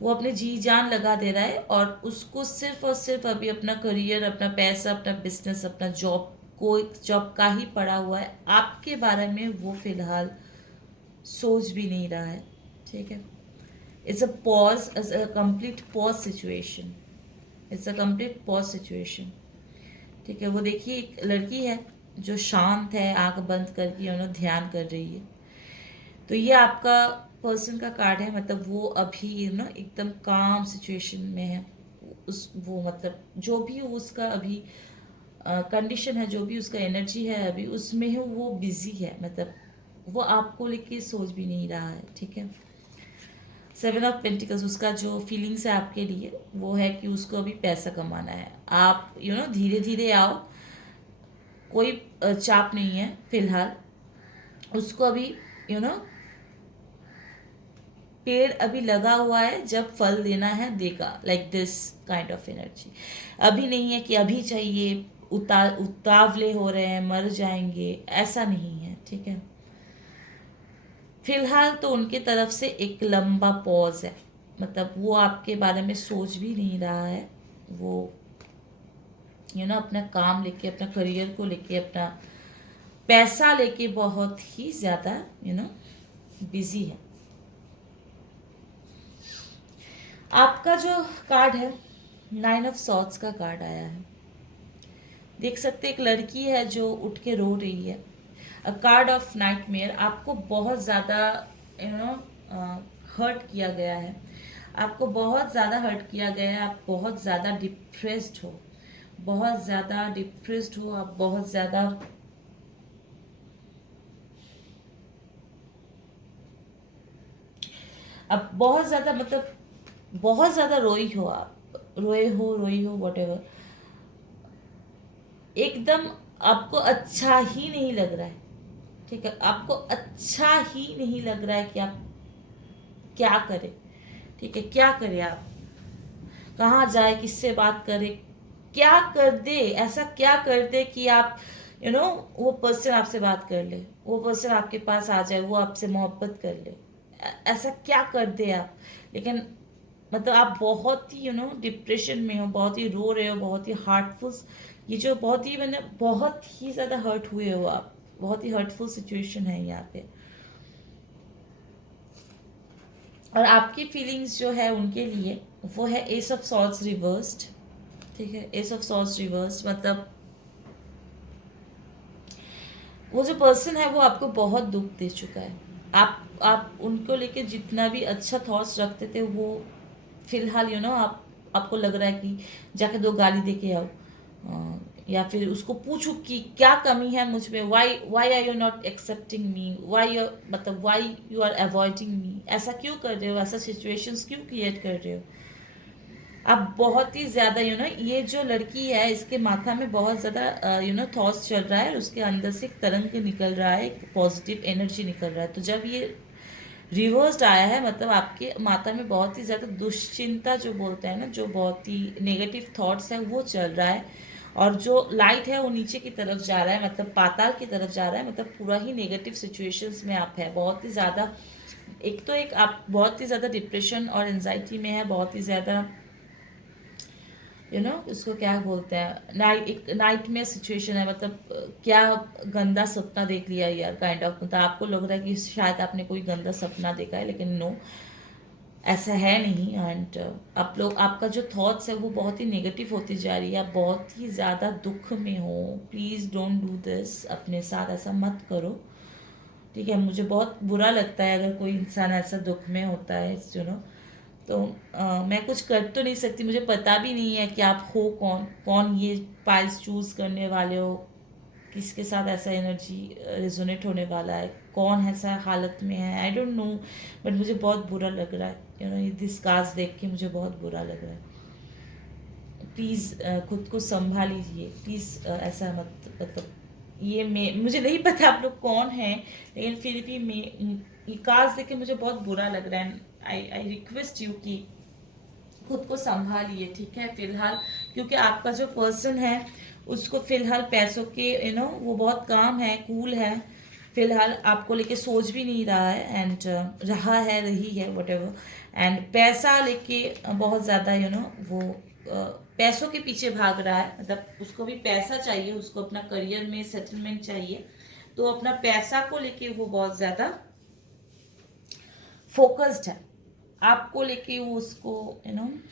वो अपने जी जान लगा दे रहा है और उसको सिर्फ और सिर्फ अभी अपना करियर, अपना पैसा, अपना बिजनेस, अपना जॉब, कोई जॉब का ही पड़ा हुआ है। आपके बारे में वो फिलहाल सोच भी नहीं रहा है। ठीक है, it's a pause, it's a complete pause situation, it's a complete pause situation. ठीक है, वो देखिए एक लड़की है जो शांत है, आंख बंद करके ध्यान कर रही है। तो ये आपका पर्सन का कार्ड है, मतलब वो अभी ना एकदम काम सिचुएशन में है। उस वो मतलब जो भी उसका अभी कंडीशन है, जो भी उसका एनर्जी है अभी उसमें ही वो बिजी है, मतलब वो आपको लेके सोच भी नहीं रहा है, ठीक है। 7 ऑफ पेंटिकल्स, उसका जो फीलिंग्स है आपके लिए वो है कि उसको अभी पैसा कमाना है। आप धीरे धीरे आओ, कोई चाप नहीं है फिलहाल। उसको अभी यू नो पेड़ अभी लगा हुआ है, जब फल देना है देगा, like this kind of energy. अभी नहीं है कि अभी चाहिए, उतावले हो रहे हैं, मर जाएंगे, ऐसा नहीं है, ठीक है। फिलहाल तो उनके तरफ से एक लंबा पॉज है, मतलब वो आपके बारे में सोच भी नहीं रहा है। वो अपना काम लेके, अपना करियर को लेके, अपना पैसा लेके बहुत ही ज़्यादा बिजी है। आपका जो कार्ड है 9 ऑफ सॉर्ड्स का कार्ड आया है। देख सकते एक लड़की है जो उठ के रो रही है। अ कार्ड ऑफ नाइटमेयर, आपको बहुत ज़्यादा यू नो हर्ट किया गया है, आपको बहुत ज़्यादा हर्ट किया गया है, आप बहुत ज़्यादा डिप्रेस्ड हो, बहुत ज़्यादा डिप्रेस्ड हो आप, बहुत ज़्यादा अब बहुत ज़्यादा, मतलब बहुत ज़्यादा रोई हो आप, रोई हो वॉटेवर। एकदम आपको अच्छा ही नहीं लग रहा है, ठीक है। आपको अच्छा ही नहीं लग रहा है कि आप क्या करें, ठीक है। क्या करें आप, कहाँ जाए, किससे बात करें, क्या कर दे, ऐसा क्या कर दे कि आप वो पर्सन आपसे बात कर ले, वो पर्सन आपके पास आ जाए, वो आपसे मोहब्बत कर ले। ऐसा क्या कर दे आप। लेकिन मतलब आप बहुत ही डिप्रेशन में हो, बहुत ही रो रहे हो, बहुत ही हार्टफुल, ये जो बहुत ही मतलब बहुत ही ज़्यादा हर्ट हुए हो आप, बहुत ही हर्टफुल सिचुएशन है यहाँ पे। और आपकी फीलिंग्स जो है उनके लिए वो है एस ऑफ सॉर्ड्स रिवर्स्ड, ठीक है। एस ऑफ सॉर्ड्स रिवर्स्ड मतलब वो जो पर्सन है वो आपको बहुत दुख दे चुका है। आप उनको लेके जितना भी अच्छा थॉट्स रखते थे, वो फिलहाल आपको लग रहा है कि जाके दो गाली दे के आओ, या फिर उसको पूछूं कि क्या कमी है मुझ में, why why are you not accepting me, why you मतलब why you are avoiding me, ऐसा क्यों कर रहे हो, ऐसा सिचुएशंस क्यों क्रिएट कर रहे हो। अब बहुत ही ज़्यादा ये जो लड़की है इसके माथा में बहुत ज़्यादा थॉट्स चल रहा है, और उसके अंदर से एक तरंग निकल रहा है, एक पॉजिटिव एनर्जी निकल रहा है। तो जब ये रिवर्स्ड आया है, मतलब आपके माथा में बहुत ही ज़्यादा दुश्चिंता जो बोलते हैं ना, जो बहुत ही नेगेटिव थॉट्स है वो चल रहा है। और जो लाइट है वो नीचे की तरफ जा रहा है, मतलब पाताल की तरफ जा रहा है, मतलब पूरा ही नेगेटिव सिचुएशंस में आप है, बहुत ही ज़्यादा। एक आप बहुत ही ज़्यादा डिप्रेशन और एंजाइटी में है, बहुत ही ज़्यादा उसको क्या बोलते हैं, एक नाइट में सिचुएशन है, मतलब क्या गंदा सपना देख लिया यार, काइंड ऑफ। मतलब आपको लग रहा है कि शायद आपने कोई गंदा सपना देखा है, लेकिन नो, ऐसा है नहीं। एंड आपका जो थॉट्स है वो बहुत ही नेगेटिव होती जा रही है, आप बहुत ही ज़्यादा दुख में हो। प्लीज़ डोंट डू दिस, अपने साथ ऐसा मत करो, ठीक है। मुझे बहुत बुरा लगता है अगर कोई इंसान ऐसा दुख में होता है, तो मैं कुछ कर तो नहीं सकती, मुझे पता भी नहीं है कि आप हो कौन, कौन ये पाइल्स चूज करने वाले हो, किसके साथ ऐसा एनर्जी रिजोनेट होने वाला है, कौन ऐसा हालत में है, आई डोंट नो। बट मुझे बहुत बुरा लग रहा है, दिस कार्ड्स देख के मुझे बहुत बुरा लग रहा है। प्लीज़ खुद को संभालिए, प्लीज़ ऐसा मत, मतलब ये मुझे नहीं पता आप लोग कौन हैं, लेकिन फिर भी ये कार्ड्स देख के मुझे बहुत बुरा लग रहा है। आई रिक्वेस्ट यू कि खुद को संभालिए, ठीक है फिलहाल। क्योंकि आपका जो पर्सन है उसको फिलहाल पैसों के वो बहुत काम है, कूल है, फिलहाल आपको लेके सोच भी नहीं रहा है, एंड रही है वटेवर। एंड पैसा लेके बहुत ज़्यादा वो पैसों के पीछे भाग रहा है, मतलब उसको भी पैसा चाहिए, उसको अपना करियर में सेटलमेंट चाहिए, तो अपना पैसा को लेके वो बहुत ज़्यादा फोकस्ड है। आपको लेके वो उसको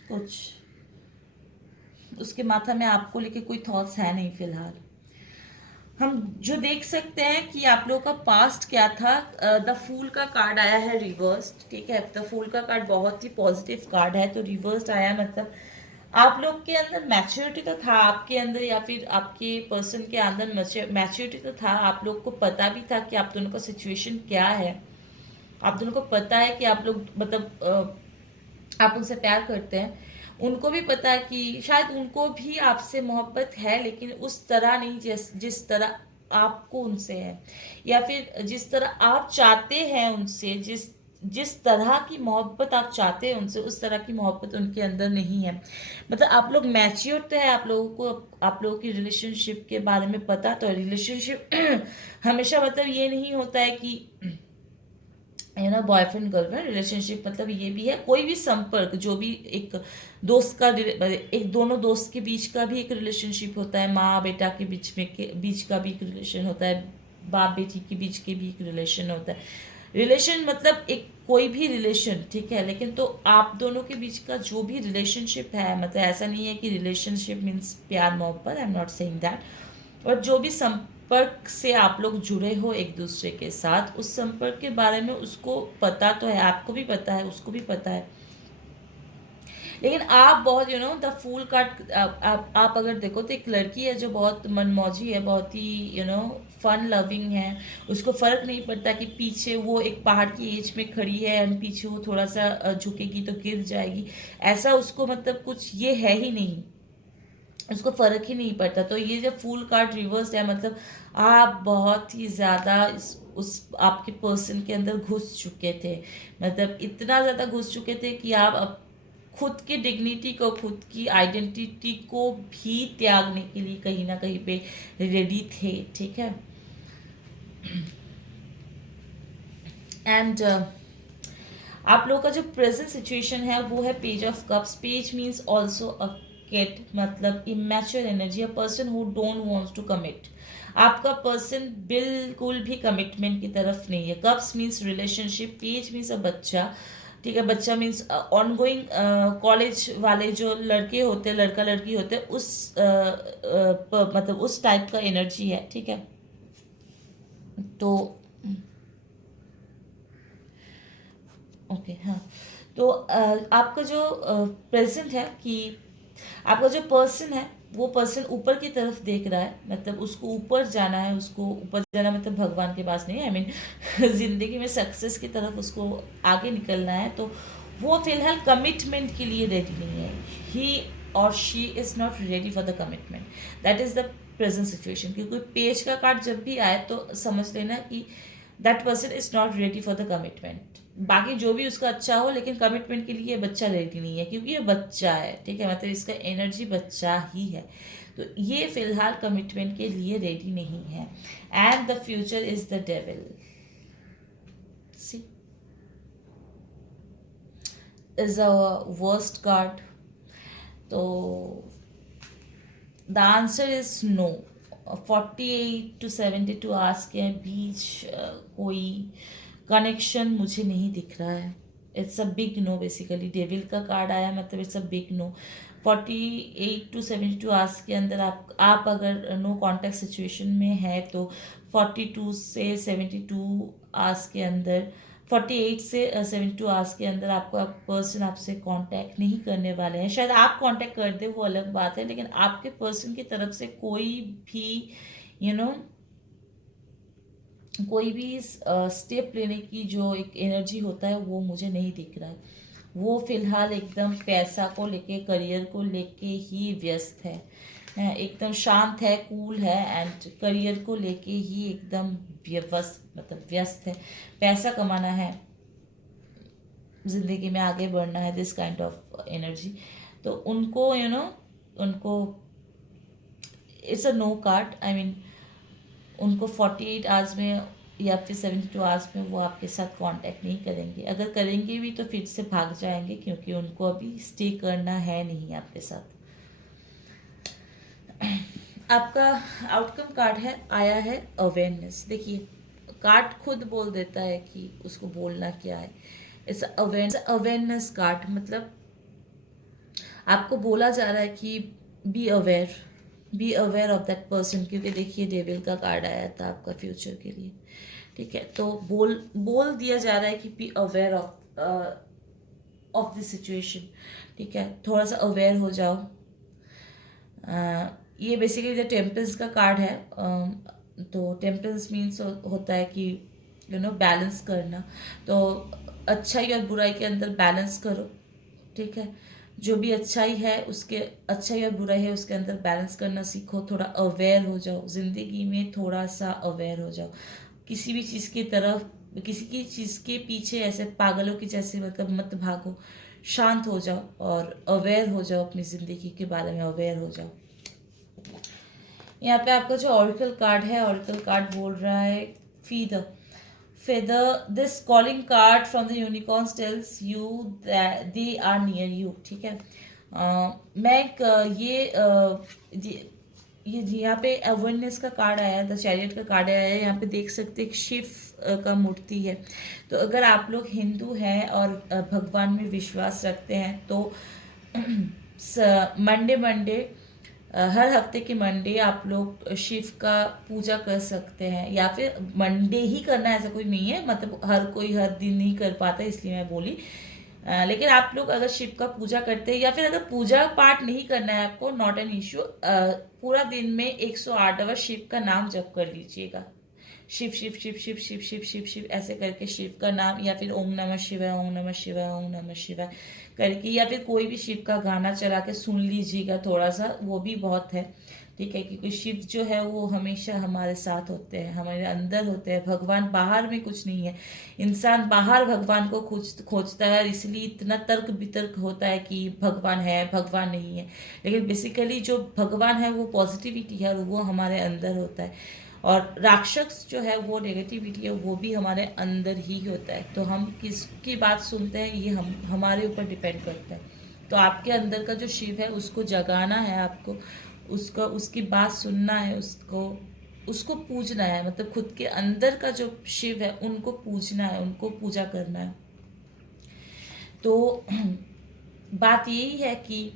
कुछ, उसके माथा में आपको लेके कोई थॉट्स है नहीं फिलहाल। हम जो देख सकते हैं कि आप लोगों का पास्ट क्या था। द फूल का कार्ड आया है रिवर्स्ड, ठीक है। द फूल का कार्ड बहुत ही पॉजिटिव कार्ड है, तो रिवर्स्ड आया मतलब आप लोग के अंदर मैच्योरिटी तो था आपके अंदर, या फिर आपके पर्सन के अंदर मैच्योरिटी तो था। आप लोग को पता भी था कि आप दोनों का सिचुएशन क्या है। आप दोनों को पता है कि आप लोग मतलब आप उनसे प्यार करते हैं। उनको भी पता है कि शायद उनको भी आपसे मोहब्बत है, लेकिन उस तरह नहीं जिस जिस तरह आपको उनसे है, या फिर जिस तरह आप चाहते हैं उनसे, जिस जिस तरह की मोहब्बत आप चाहते हैं उनसे, उस तरह की मोहब्बत उनके अंदर नहीं है। मतलब आप लोग मैच्योर तो है, आप लोगों को आप लोगों की रिलेशनशिप के बारे में पता तो है। रिलेशनशिप हमेशा मतलब ये नहीं होता है कि बॉयफ्रेंड गर्लफ्रेंड रिलेशनशिप, मतलब ये भी है कोई भी संपर्क, जो भी एक दोस्त का एक दोनों दोस्त के बीच का भी एक रिलेशनशिप होता है, माँ बेटा के बीच में के बीच का भी एक रिलेशन होता है, बाप बेटी के बीच के भी एक रिलेशन होता है। रिलेशन मतलब एक कोई भी रिलेशन, ठीक है। लेकिन तो आप दोनों के बीच का जो भी रिलेशनशिप है, मतलब ऐसा नहीं है कि रिलेशनशिप मीन्स प्यार मोहब्बत, I am not saying that. और जो भी संपर्क से आप लोग जुड़े हो एक दूसरे के साथ, उस संपर्क के बारे में उसको पता तो है, आपको भी पता है, उसको भी पता है। लेकिन आप बहुत द फूल कार्ड, आप अगर देखो तो एक लड़की है जो बहुत मनमौजी है, बहुत ही फन लविंग है। उसको फर्क नहीं पड़ता कि पीछे वो एक पहाड़ की एज में खड़ी है एंड पीछे वो थोड़ा सा झुकेगी तो गिर जाएगी, ऐसा उसको मतलब कुछ ये है ही नहीं, उसको फर्क ही नहीं पड़ता। तो ये जब फूल कार्ड रिवर्स्ड है मतलब आप बहुत ही ज़्यादा उस आपके पर्सन के अंदर घुस चुके थे, मतलब इतना ज़्यादा घुस चुके थे कि आप अब खुद की डिग्निटी को, खुद की आइडेंटिटी को भी त्यागने के लिए कहीं ना कहीं पे रेडी थे, ठीक है। एंड आप लोगों का जो प्रेजेंट सिचुएशन है वो है page of cups. Page means also a kid, मतलब immature energy, a person who don't wants to commit. आपका पर्सन बिल्कुल भी कमिटमेंट की तरफ नहीं है। Cups means relationship, page means a बच्चा, ठीक है। बच्चा मीन्स ऑन गोइंग कॉलेज वाले जो लड़के होते हैं, लड़का लड़की होते हैं, उस मतलब उस टाइप का एनर्जी है, ठीक है। तो ओके, हाँ। तो आपका जो प्रेजेंट है कि आपका जो पर्सन है वो पर्सन ऊपर की तरफ देख रहा है, मतलब उसको ऊपर जाना है, उसको ऊपर जाना मतलब भगवान के पास नहीं, आई मीन जिंदगी में सक्सेस की तरफ उसको आगे निकलना है। तो वो फिलहाल कमिटमेंट के लिए रेडी नहीं है। ही और she is not ready for the commitment, that is the present situation. क्योंकि पेज का कार्ड जब भी आए तो समझ लेना कि that person is not ready for the commitment. बाकी जो भी उसका अच्छा हो, लेकिन कमिटमेंट के लिए बच्चा रेडी नहीं है, क्योंकि ये बच्चा है, ठीक है। मतलब इसका एनर्जी बच्चा ही है, तो ये फिलहाल कमिटमेंट के लिए रेडी नहीं है। And the future is the devil, she is a worst card. तो the answer is no. 48 to 72 hours के बीच कोई कनेक्शन मुझे नहीं दिख रहा है। It's a big no, basically devil का कार्ड आया मतलब it's a big no. 48 to 72 hours के अंदर आप अगर नो कॉन्टैक्ट सिचुएशन में है तो 42 से 72 आवर्स के अंदर, 48 से 72 आवर्स के अंदर आपका पर्सन आपसे कांटेक्ट नहीं करने वाले हैं। शायद आप कांटेक्ट कर दे, वो अलग बात है, लेकिन आपके पर्सन की तरफ से कोई भी यू you नो know, कोई भी स्टेप लेने की जो एक एनर्जी होता है वो मुझे नहीं दिख रहा है। वो फिलहाल एकदम पैसा को लेके, करियर को लेके ही व्यस्त है। एकदम शांत है, कूल है, एंड करियर को लेके ही एकदम व्यस्त, मतलब व्यस्त है। पैसा कमाना है, ज़िंदगी में आगे बढ़ना है, दिस काइंड ऑफ एनर्जी। तो उनको उनको it's a no card, I mean उनको 48 आवर्स में या फिर 72 आवर्स में वो आपके साथ कांटेक्ट नहीं करेंगे। अगर करेंगे भी तो फिर से भाग जाएंगे, क्योंकि उनको अभी स्टे करना है नहीं आपके साथ। आपका आउटकम कार्ड है, आया है अवेयरनेस। देखिए कार्ड खुद बोल देता है कि उसको बोलना क्या है। इट्स अवेयरनेस कार्ड, मतलब आपको बोला जा रहा है कि be aware, be aware of that person, क्योंकि देखिए डेविल का कार्ड आया था आपका फ्यूचर के लिए। ठीक है, तो बोल दिया जा रहा है कि be aware of this situation. ठीक है, थोड़ा सा अवेयर हो जाओ। ये बेसिकली द टेम्पल्स का कार्ड है। तो टेम्पल्स मीन्स होता है कि बैलेंस करना। तो अच्छाई और बुराई के अंदर बैलेंस करो। ठीक है, जो भी अच्छाई है उसके अच्छाई और बुराई है उसके अंदर बैलेंस करना सीखो। थोड़ा अवेयर हो जाओ ज़िंदगी में, थोड़ा सा अवेयर हो जाओ। किसी भी चीज़ की तरफ, किसी की चीज़ के पीछे ऐसे पागलों की जैसे मतलब मत भागो। शांत हो जाओ और अवेयर हो जाओ, अपनी ज़िंदगी के बारे में अवेयर हो जाओ। यहाँ पे आपका जो ऑरिकल कार्ड है, ऑरिकल कार्ड बोल रहा है feather. Feather, this calling card from the unicorns tells you that they are near you। ठीक है, मैं ये यहाँ पे अवेयरनेस का कार्ड आया, द चैरियट का कार्ड आया है। यहाँ पे देख सकते हैं शिव का मूर्ति है। तो अगर आप लोग हिंदू हैं और भगवान में विश्वास रखते हैं तो मंडे हर हफ्ते के मंडे आप लोग शिव का पूजा कर सकते हैं, या फिर मंडे ही करना है ऐसा कोई नहीं है, मतलब हर कोई हर दिन नहीं कर पाता इसलिए मैं बोली। लेकिन आप लोग अगर शिव का पूजा करते हैं या फिर अगर पूजा पाठ नहीं करना है आपको, नॉट एन इश्यू। पूरा दिन में 108 आवर शिव का नाम जप कर लीजिएगा। शिव शिव शिव शिव शिव शिव शिव शिव ऐसे करके शिव का नाम, या फिर ओम नमः शिवाय ओम नमः शिवाय ओम नमः शिवाय करके, या फिर कोई भी शिव का गाना चला के सुन लीजिएगा थोड़ा सा, वो भी बहुत है। ठीक है, क्योंकि शिव जो है वो हमेशा हमारे साथ होते हैं, हमारे अंदर होते हैं। भगवान बाहर में कुछ नहीं है। इंसान बाहर भगवान को खोजता है, इसलिए इतना तर्क वितर्क होता है कि भगवान है भगवान नहीं है। लेकिन बेसिकली जो भगवान है वो पॉजिटिविटी है और वो हमारे अंदर होता है। और राक्षस जो है वो नेगेटिविटी है, वो भी हमारे अंदर ही होता है। तो हम किसकी बात सुनते हैं ये हमारे ऊपर डिपेंड करता है। तो आपके अंदर का जो शिव है उसको जगाना है आपको, उसकी बात सुनना है, उसको पूजना है। मतलब खुद के अंदर का जो शिव है उनको पूजना है, उनको पूजा करना है। तो बात यही है कि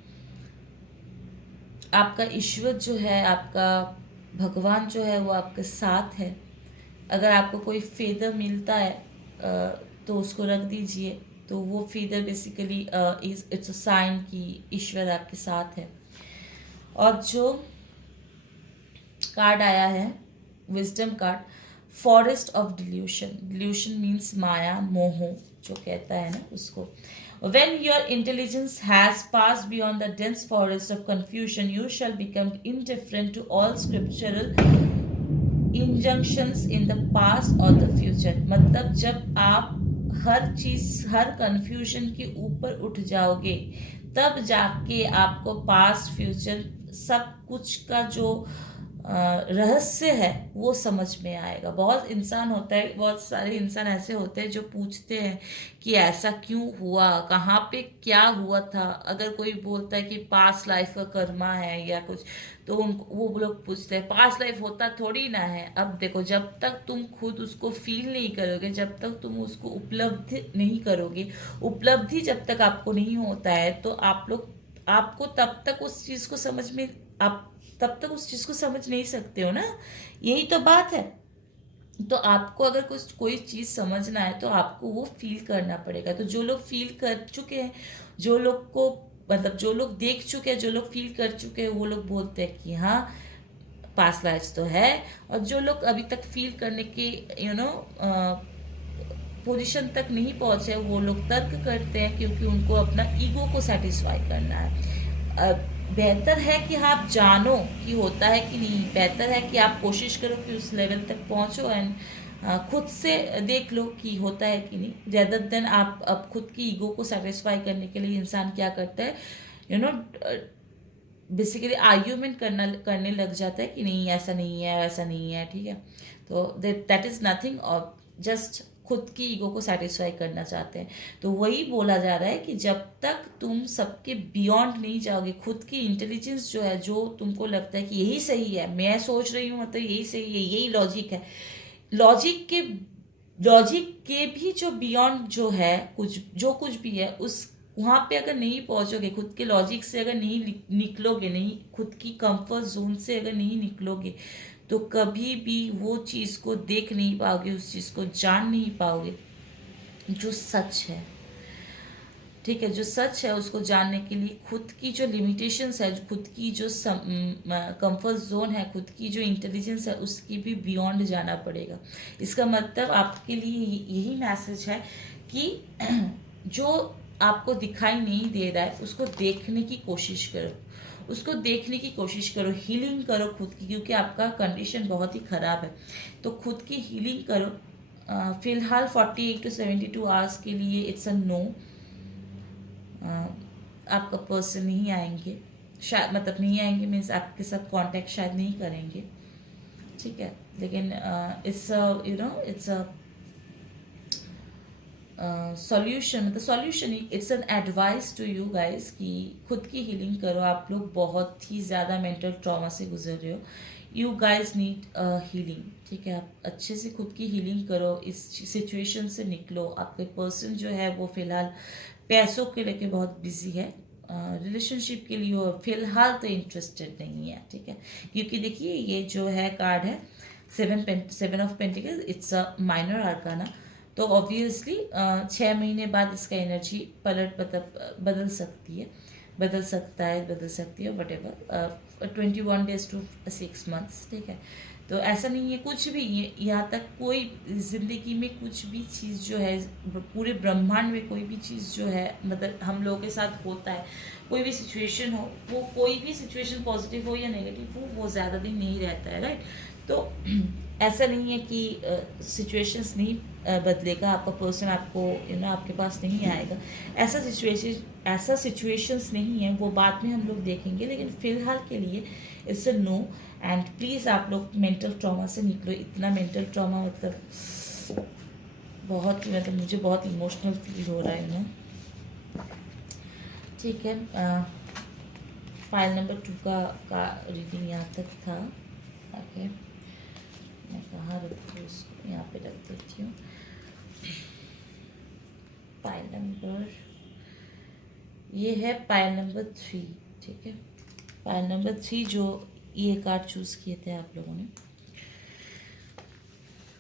आपका ईश्वर जो है, आपका भगवान जो है वो आपके साथ है। अगर आपको कोई फेदर मिलता है तो उसको रख दीजिए। तो वो feather basically it's a sign कि ईश्वर आपके साथ है। और जो कार्ड आया है wisdom card, forest of delusion. Delusion means माया, मोह जो कहता है ना उसको। When your intelligence has passed beyond the dense forest of confusion, you shall become indifferent to all scriptural injunctions in the past or the future। मतलब जब आप हर चीज, हर कंफ्यूजन के ऊपर उठ जाओगे, तब जाके आपको पास्ट फ्यूचर सब कुछ का जो रहस्य है वो समझ में आएगा। बहुत इंसान होता है, बहुत सारे इंसान ऐसे होते हैं जो पूछते हैं कि ऐसा क्यों हुआ, कहाँ पे क्या हुआ था। अगर कोई बोलता है कि पास्ट लाइफ का कर्मा है या कुछ, तो उनको वो लोग पूछते हैं पास्ट लाइफ होता थोड़ी ना है। अब देखो, जब तक तुम खुद उसको फील नहीं करोगे, जब तक तुम उसको उपलब्धि नहीं करोगे, उपलब्धि जब तक आपको नहीं होता है, तो आपको तब तक उस चीज़ को समझ में, आप तब तक उस चीज़ को समझ नहीं सकते हो ना। यही तो बात है। तो आपको अगर कोई चीज़ समझना है तो आपको वो फील करना पड़ेगा। तो जो लोग फील कर चुके हैं, जो लोग को मतलब जो लोग देख चुके हैं, जो लोग फील कर चुके हैं, वो लोग बोलते हैं कि हाँ पास्ट लाइफ तो है। और जो लोग अभी तक फील करने के पोजीशन तक नहीं पहुंचे, वो लोग तर्क करते हैं, क्योंकि उनको अपना ईगो को सेटिस्फाई करना है। बेहतर है कि आप जानो कि होता है कि नहीं, बेहतर है कि आप कोशिश करो कि उस लेवल तक पहुंचो एंड खुद से देख लो कि होता है कि नहीं, रेदर देन आप अब खुद की ईगो को सेटिस्फाई करने के लिए इंसान क्या करता है, बेसिकली आर्ग्यूमेंट करने लग जाता है कि नहीं ऐसा नहीं है वैसा नहीं है। ठीक है, तो दैट इज़ नथिंग, और जस्ट खुद की ईगो को सेटिस्फाई करना चाहते हैं। तो वही बोला जा रहा है कि जब तक तुम सबके बियॉन्ड नहीं जाओगे, खुद की इंटेलिजेंस जो है, जो तुमको लगता है कि यही सही है, मैं सोच रही हूँ मतलब यही सही है, यही लॉजिक है, लॉजिक के भी जो बियॉन्ड जो है, कुछ भी है, वहाँ पे अगर नहीं पहुँचोगे, खुद के लॉजिक से अगर नहीं निकलोगे, नहीं खुद की कंफर्ट जोन से अगर नहीं निकलोगे, तो कभी भी वो चीज़ को देख नहीं पाओगे, उस चीज़ को जान नहीं पाओगे जो सच है। ठीक है, जो सच है उसको जानने के लिए खुद की जो लिमिटेशंस है, जो खुद की जो कंफर्ट जोन है, खुद की जो इंटेलिजेंस है, उसकी भी बियॉन्ड जाना पड़ेगा। इसका मतलब आपके लिए यही मैसेज है कि जो आपको दिखाई नहीं दे रहा है उसको देखने की कोशिश करो, उसको देखने की कोशिश करो, हीलिंग करो खुद की, क्योंकि आपका कंडीशन बहुत ही ख़राब है। तो खुद की हीलिंग करो। फ़िलहाल 48 to 72 आवर्स के लिए इट्स अ नो। आपका पर्सन नहीं आएंगे, शायद मतलब नहीं आएंगे मीन्स आपके साथ कांटेक्ट शायद नहीं करेंगे, ठीक है। लेकिन it's you know it's a solution, मतलब solution, it's an advice to you guys कि खुद की हीलिंग करो। आप लोग बहुत ही ज़्यादा मेंटल ट्रॉमा से गुजर रहे हो, यू गाइस नीड हीलिंग, ठीक है। आप अच्छे से खुद की हीलिंग करो, इस सिचुएशन से निकलो। आपके पर्सन जो है वो फ़िलहाल पैसों के लेके बहुत बिजी है, रिलेशनशिप के लिए वो फिलहाल तो इंटरेस्टेड नहीं है, ठीक है। क्योंकि देखिए ये जो है कार्ड है 7 of pentacle, it's a minor आर्काना। तो ऑब्वियसली 6 महीने बाद इसका एनर्जी पलट बदल सकती है, बदल सकता है, बदल सकती है, what ever 21 days to 6 months, ठीक है। तो ऐसा नहीं है कुछ भी, ये यहाँ तक कोई ज़िंदगी में कुछ भी चीज़ जो है, पूरे ब्रह्मांड में कोई भी चीज़ जो है, मतलब हम लोगों के साथ होता है, कोई भी सिचुएशन हो, वो कोई भी सिचुएशन पॉजिटिव हो या नेगेटिव हो, वो ज़्यादा दिन नहीं रहता है, राइट। तो ऐसा नहीं है कि सिचुएशंस नहीं बदलेगा, आपका पर्सन आपको आपके पास नहीं आएगा, ऐसा सिचुएशंस नहीं है, वो बाद में हम लोग देखेंगे। लेकिन फ़िलहाल के लिए it's a no. And please आप लोग मेंटल ट्रॉमा से निकलो। इतना मेंटल ट्रॉमा मतलब बहुत, मतलब मुझे बहुत इमोशनल फील हो रहा है ना, ठीक है। फाइल नंबर 2 का रीडिंग यहाँ तक था। ओके, मैं कहाँ रखूँ इसको, यहाँ पे रख देती हूँ। फाइल नंबर, ये है फाइल नंबर 3, ठीक है। फाइल नंबर 3 जो ये कार्ड चूज़ किए थे आप लोगों ने,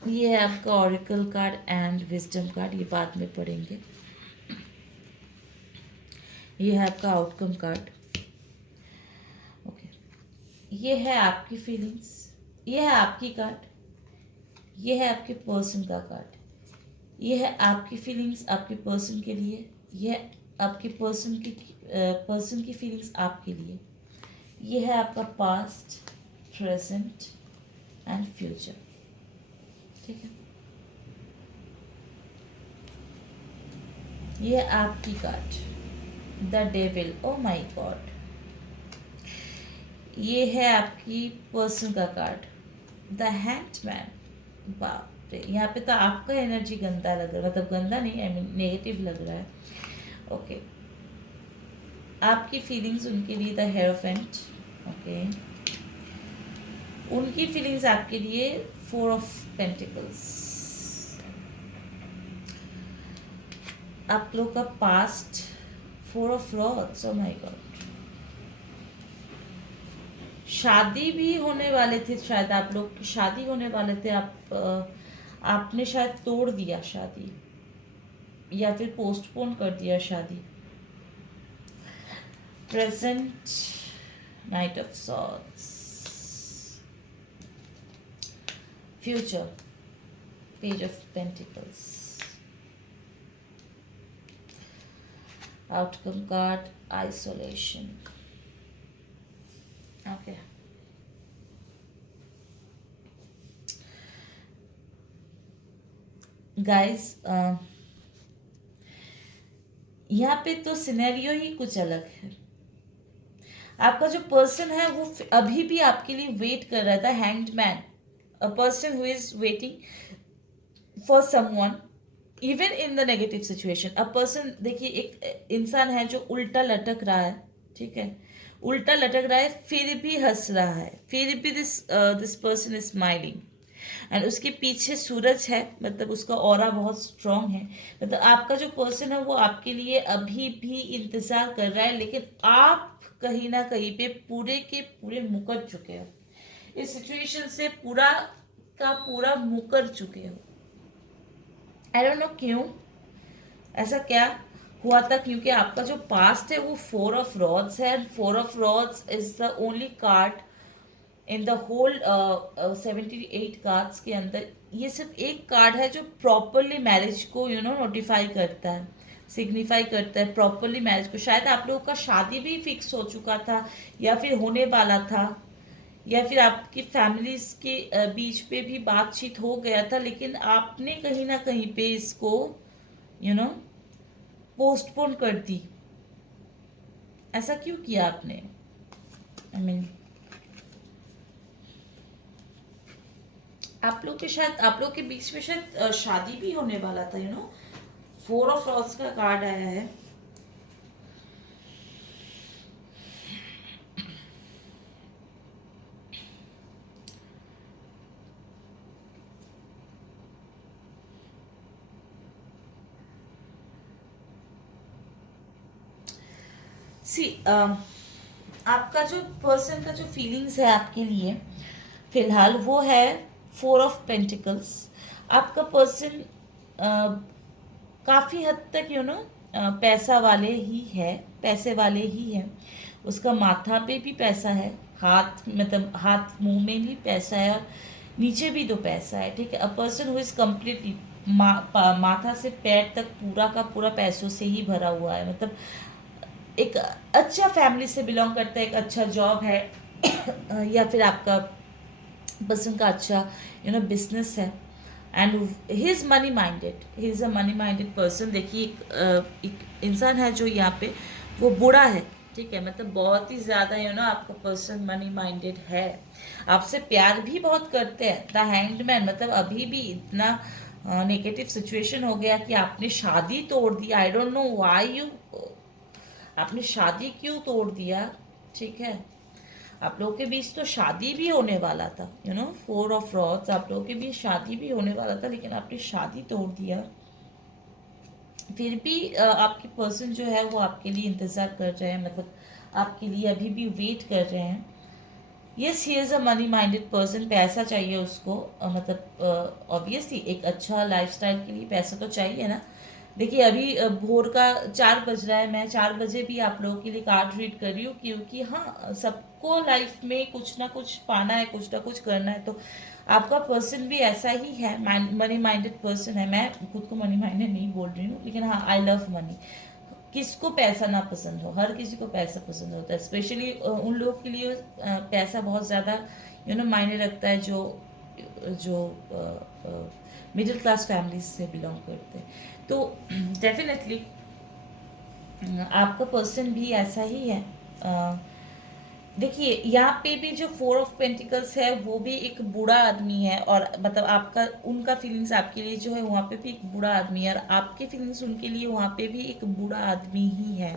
ये है आपका oracle card and wisdom card, ये बाद में पढ़ेंगे। ये है आपका आउटकम कार्ड, ओके। ये है आपकी फीलिंग्स, ये है आपकी कार्ड, ये है आपके पर्सन का कार्ड। ये है आपकी फीलिंग्स आपके पर्सन के लिए, ये है आपके पर्सन की फीलिंग्स आपके लिए। ये है आपका पास्ट, प्रेजेंट एंड फ्यूचर, ठीक है। ये है आपकी card, the devil, O my God. ये है आपकी पर्सन का कार्ड, द हैंडमैन। बाप रे, यहाँ पे तो आपका एनर्जी गंदा लग रहा है, मतलब गंदा नहीं, आई मीन नेगेटिव लग रहा है, ओके। आपकी फीलिंग्स उनके लिए द हेरोफेंट, ओके। उनकी फीलिंग्स आपके लिए 4 ऑफ पेंटिकल्स। आप लोग का past 4 of rods, O my God. शादी भी होने वाले थे, शायद आप लोग की शादी होने वाले थे, आपने शायद तोड़ दिया शादी, या फिर पोस्टपोन कर दिया शादी। Present, night of swords. Future, page of pentacles. Outcome card, isolation, okay. Guys, यहाँ पे तो सिनेरियो ही कुछ अलग है। आपका जो पर्सन है वो अभी भी आपके लिए वेट कर रहा था, hanged man, a person who is waiting for someone even in the negative situation. A person, देखिए एक इंसान है जो उल्टा लटक रहा है, ठीक है, उल्टा लटक रहा है, फिर भी हंस रहा है, फिर भी this person is smiling. And उसके पीछे सूरज है, मतलब उसका ऑरा बहुत स्ट्रांग है। मतलब आपका जो पर्सन है वो आपके लिए अभी भी इंतजार कर रहा है, लेकिन आप कहीं ना कहीं पे पूरे के पूरे मुकर चुके हो, इस सिचुएशन से पूरा का पूरा मुकर चुके हो। आई डोंट नो क्यों ऐसा क्या हुआ था, क्योंकि आपका जो पास्ट है वो 4 ऑफ रॉड्स है, and 4 of rods is the only card in the whole 78 cards के अंदर। ये सिर्फ एक कार्ड है जो प्रॉपरली मैरिज को नोटिफाई करता है, सिग्निफाई करता है प्रॉपरली मैरिज को। शायद आप लोगों का शादी भी फिक्स हो चुका था, या फिर होने वाला था, या फिर आपकी फैमिलीज के बीच पे भी बातचीत हो गया था, लेकिन आपने कहीं ना कहीं पे इसको यू नो पोस्टपोन कर दी। ऐसा क्यों किया आपने? आई मीन आप लोग के बीच में शायद शादी भी होने वाला था, 4 ऑफ रॉड्स का कार्ड आया है। सी आपका जो पर्सन का जो फीलिंग्स है आपके लिए फिलहाल वो है 4 ऑफ पेंटिकल्स। आपका पर्सन काफ़ी हद तक पैसा वाले ही है, पैसे वाले ही है। उसका माथा पे भी पैसा है, हाथ मतलब हाथ मुंह में भी पैसा है, और नीचे भी दो पैसा है, ठीक है। अ पर्सन हु इज़ कम्प्लीटली माथा से पैर तक पूरा का पूरा पैसों से ही भरा हुआ है। मतलब एक अच्छा फैमिली से बिलोंग करता है, एक अच्छा जॉब है या फिर आपका पर्सन का अच्छा बिजनेस है, and he is money minded, he is a money minded person. देखिए एक इंसान है जो यहाँ पे वो बूढ़ा है, ठीक है। मतलब बहुत ही ज़्यादा आपका पर्सन मनी माइंडेड है, आपसे प्यार भी बहुत करते हैं। द हैंग्ड मैन, मतलब अभी भी इतना नेगेटिव सिचुएशन हो गया कि आपने शादी तोड़ दी। I don't know why you, आपने शादी क्यों तोड़ दिया, ठीक है। आप लोगों के बीच तो शादी भी होने वाला था, 4 ऑफ रॉड्स, आप लोगों के बीच शादी भी होने वाला था, लेकिन आपने शादी तोड़ दिया। फिर भी आपके पर्सन जो है वो आपके लिए इंतज़ार कर रहे हैं, मतलब आपके लिए अभी भी वेट कर रहे हैं। Yes, he is a money minded person. पैसा चाहिए उसको, मतलब ऑब्वियसली एक अच्छा लाइफस्टाइल के लिए पैसा तो चाहिए ना। देखिए अभी भोर का 4 बज रहा है, मैं 4 बजे भी आप लोगों के लिए कार्ड रीड कर रही हूँ, क्योंकि हाँ, सबको लाइफ में कुछ ना कुछ पाना है, कुछ ना कुछ करना है। तो आपका पर्सन भी ऐसा ही है, मनी माइंडेड पर्सन है। मैं खुद को मनी माइंडेड नहीं बोल रही हूँ, लेकिन हाँ, आई लव मनी। किसको पैसा ना पसंद हो, हर किसी को पैसा पसंद होता है। स्पेशली उन लोगों के लिए पैसा बहुत ज़्यादा मायने रखता है जो जो मिडिल क्लास फैमिलीज से बिलोंग करते हैं। तो डेफिनेटली आपका पर्सन भी ऐसा ही है। देखिए यहाँ पे भी जो 4 ऑफ पेंटिकल्स है वो भी एक बूढ़ा आदमी है, और मतलब आपका उनका फीलिंग्स आपके लिए जो है वहाँ पे भी एक बूढ़ा आदमी है, और आपके फीलिंग्स उनके लिए वहाँ पे भी एक बूढ़ा आदमी ही है।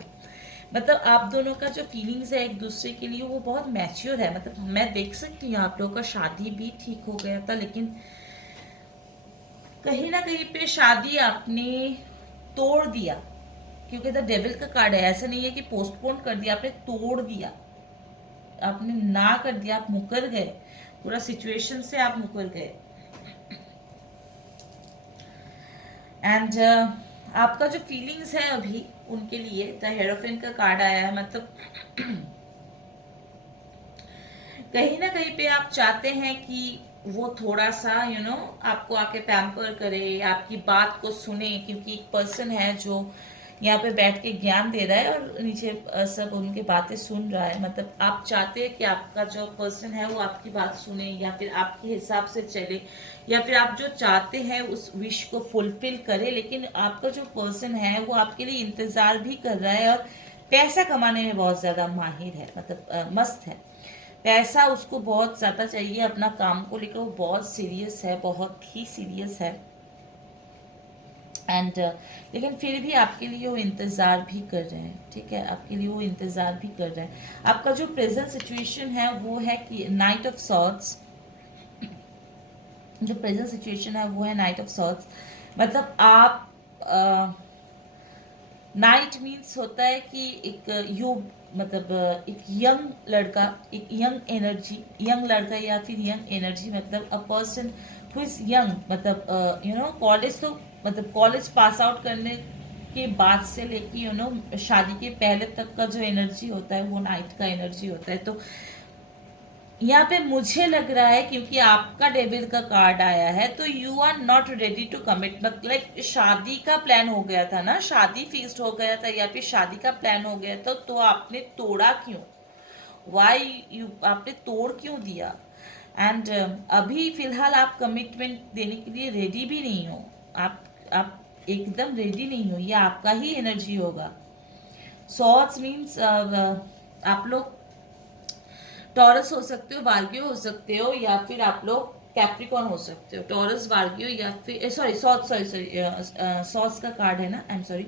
मतलब आप दोनों का जो फीलिंग्स है एक दूसरे के लिए वो बहुत मैच्योर है। मतलब मैं देख सकती हूँ आप लोगों का शादी भी ठीक हो गया था, लेकिन कहीं ना कहीं पे शादी आपने तोड़ दिया, क्योंकि द डेविल का कार्ड है। ऐसा नहीं है कि पोस्टपोन कर दिया, आपने तोड़ दिया, आपने ना कर दिया, आप मुकर गए, पूरा सिचुएशन से आप मुकर गए। एंड आपका जो फीलिंग्स है अभी उनके लिए, द हेरोफेन का कार्ड आया है। मतलब कहीं ना कहीं पे आप चाहते हैं कि वो थोड़ा सा आपको आके पैम्पर करे, आपकी बात को सुने, क्योंकि एक पर्सन है जो यहाँ पे बैठ के ज्ञान दे रहा है और नीचे सब उनकी बातें सुन रहा है। मतलब आप चाहते हैं कि आपका जो पर्सन है वो आपकी बात सुने, या फिर आपके हिसाब से चले, या फिर आप जो चाहते हैं उस विश को फुलफिल करे। लेकिन आपका जो पर्सन है वो आपके लिए इंतजार भी कर रहा है, और पैसा कमाने में बहुत ज़्यादा माहिर है, मतलब मस्त है। पैसा उसको बहुत ज़्यादा चाहिए, अपना काम को लेकर वो बहुत सीरियस है, बहुत ही सीरियस है। एंड लेकिन फिर भी आपके लिए वो इंतज़ार भी कर रहे हैं, ठीक है। आपके लिए वो इंतज़ार भी कर रहे हैं। आपका जो प्रेजेंट सिचुएशन है वो है कि नाइट ऑफ सॉर्ड्स, जो प्रेजेंट सिचुएशन है वो है नाइट ऑफ सॉर्ड्स। मतलब आप नाइट मीन्स होता है कि एक मतलब एक यंग लड़का, एक यंग लड़का या फिर यंग एनर्जी, मतलब अ पर्सन हु इज यंग, मतलब कॉलेज, तो मतलब कॉलेज पास आउट करने के बाद से लेके शादी के पहले तक का जो एनर्जी होता है वो नाइट का एनर्जी होता है। तो यहाँ पे मुझे लग रहा है क्योंकि आपका डेविल का कार्ड आया है, तो you are not ready to commit. मतलब लाइक शादी का प्लान हो गया था ना, शादी फिक्स्ड हो गया था या फिर शादी का प्लान हो गया था, तो आपने तोड़ा क्यों? वाई यू, आपने तोड़ क्यों दिया? एंड अभी फिलहाल आप कमिटमेंट देने के लिए रेडी भी नहीं हो। आप एकदम रेडी नहीं हो, ये आपका ही एनर्जी होगा। सॉर्ड्स मीन्स आप लोग टॉरस हो सकते हो, वार्गियो हो सकते हो, या फिर आप लोग कैप्रिकॉन हो सकते हो। टॉरस, वार्गियो, या फिर सॉरी सॉर्ड्स का कार्ड है ना, आई एम सॉरी,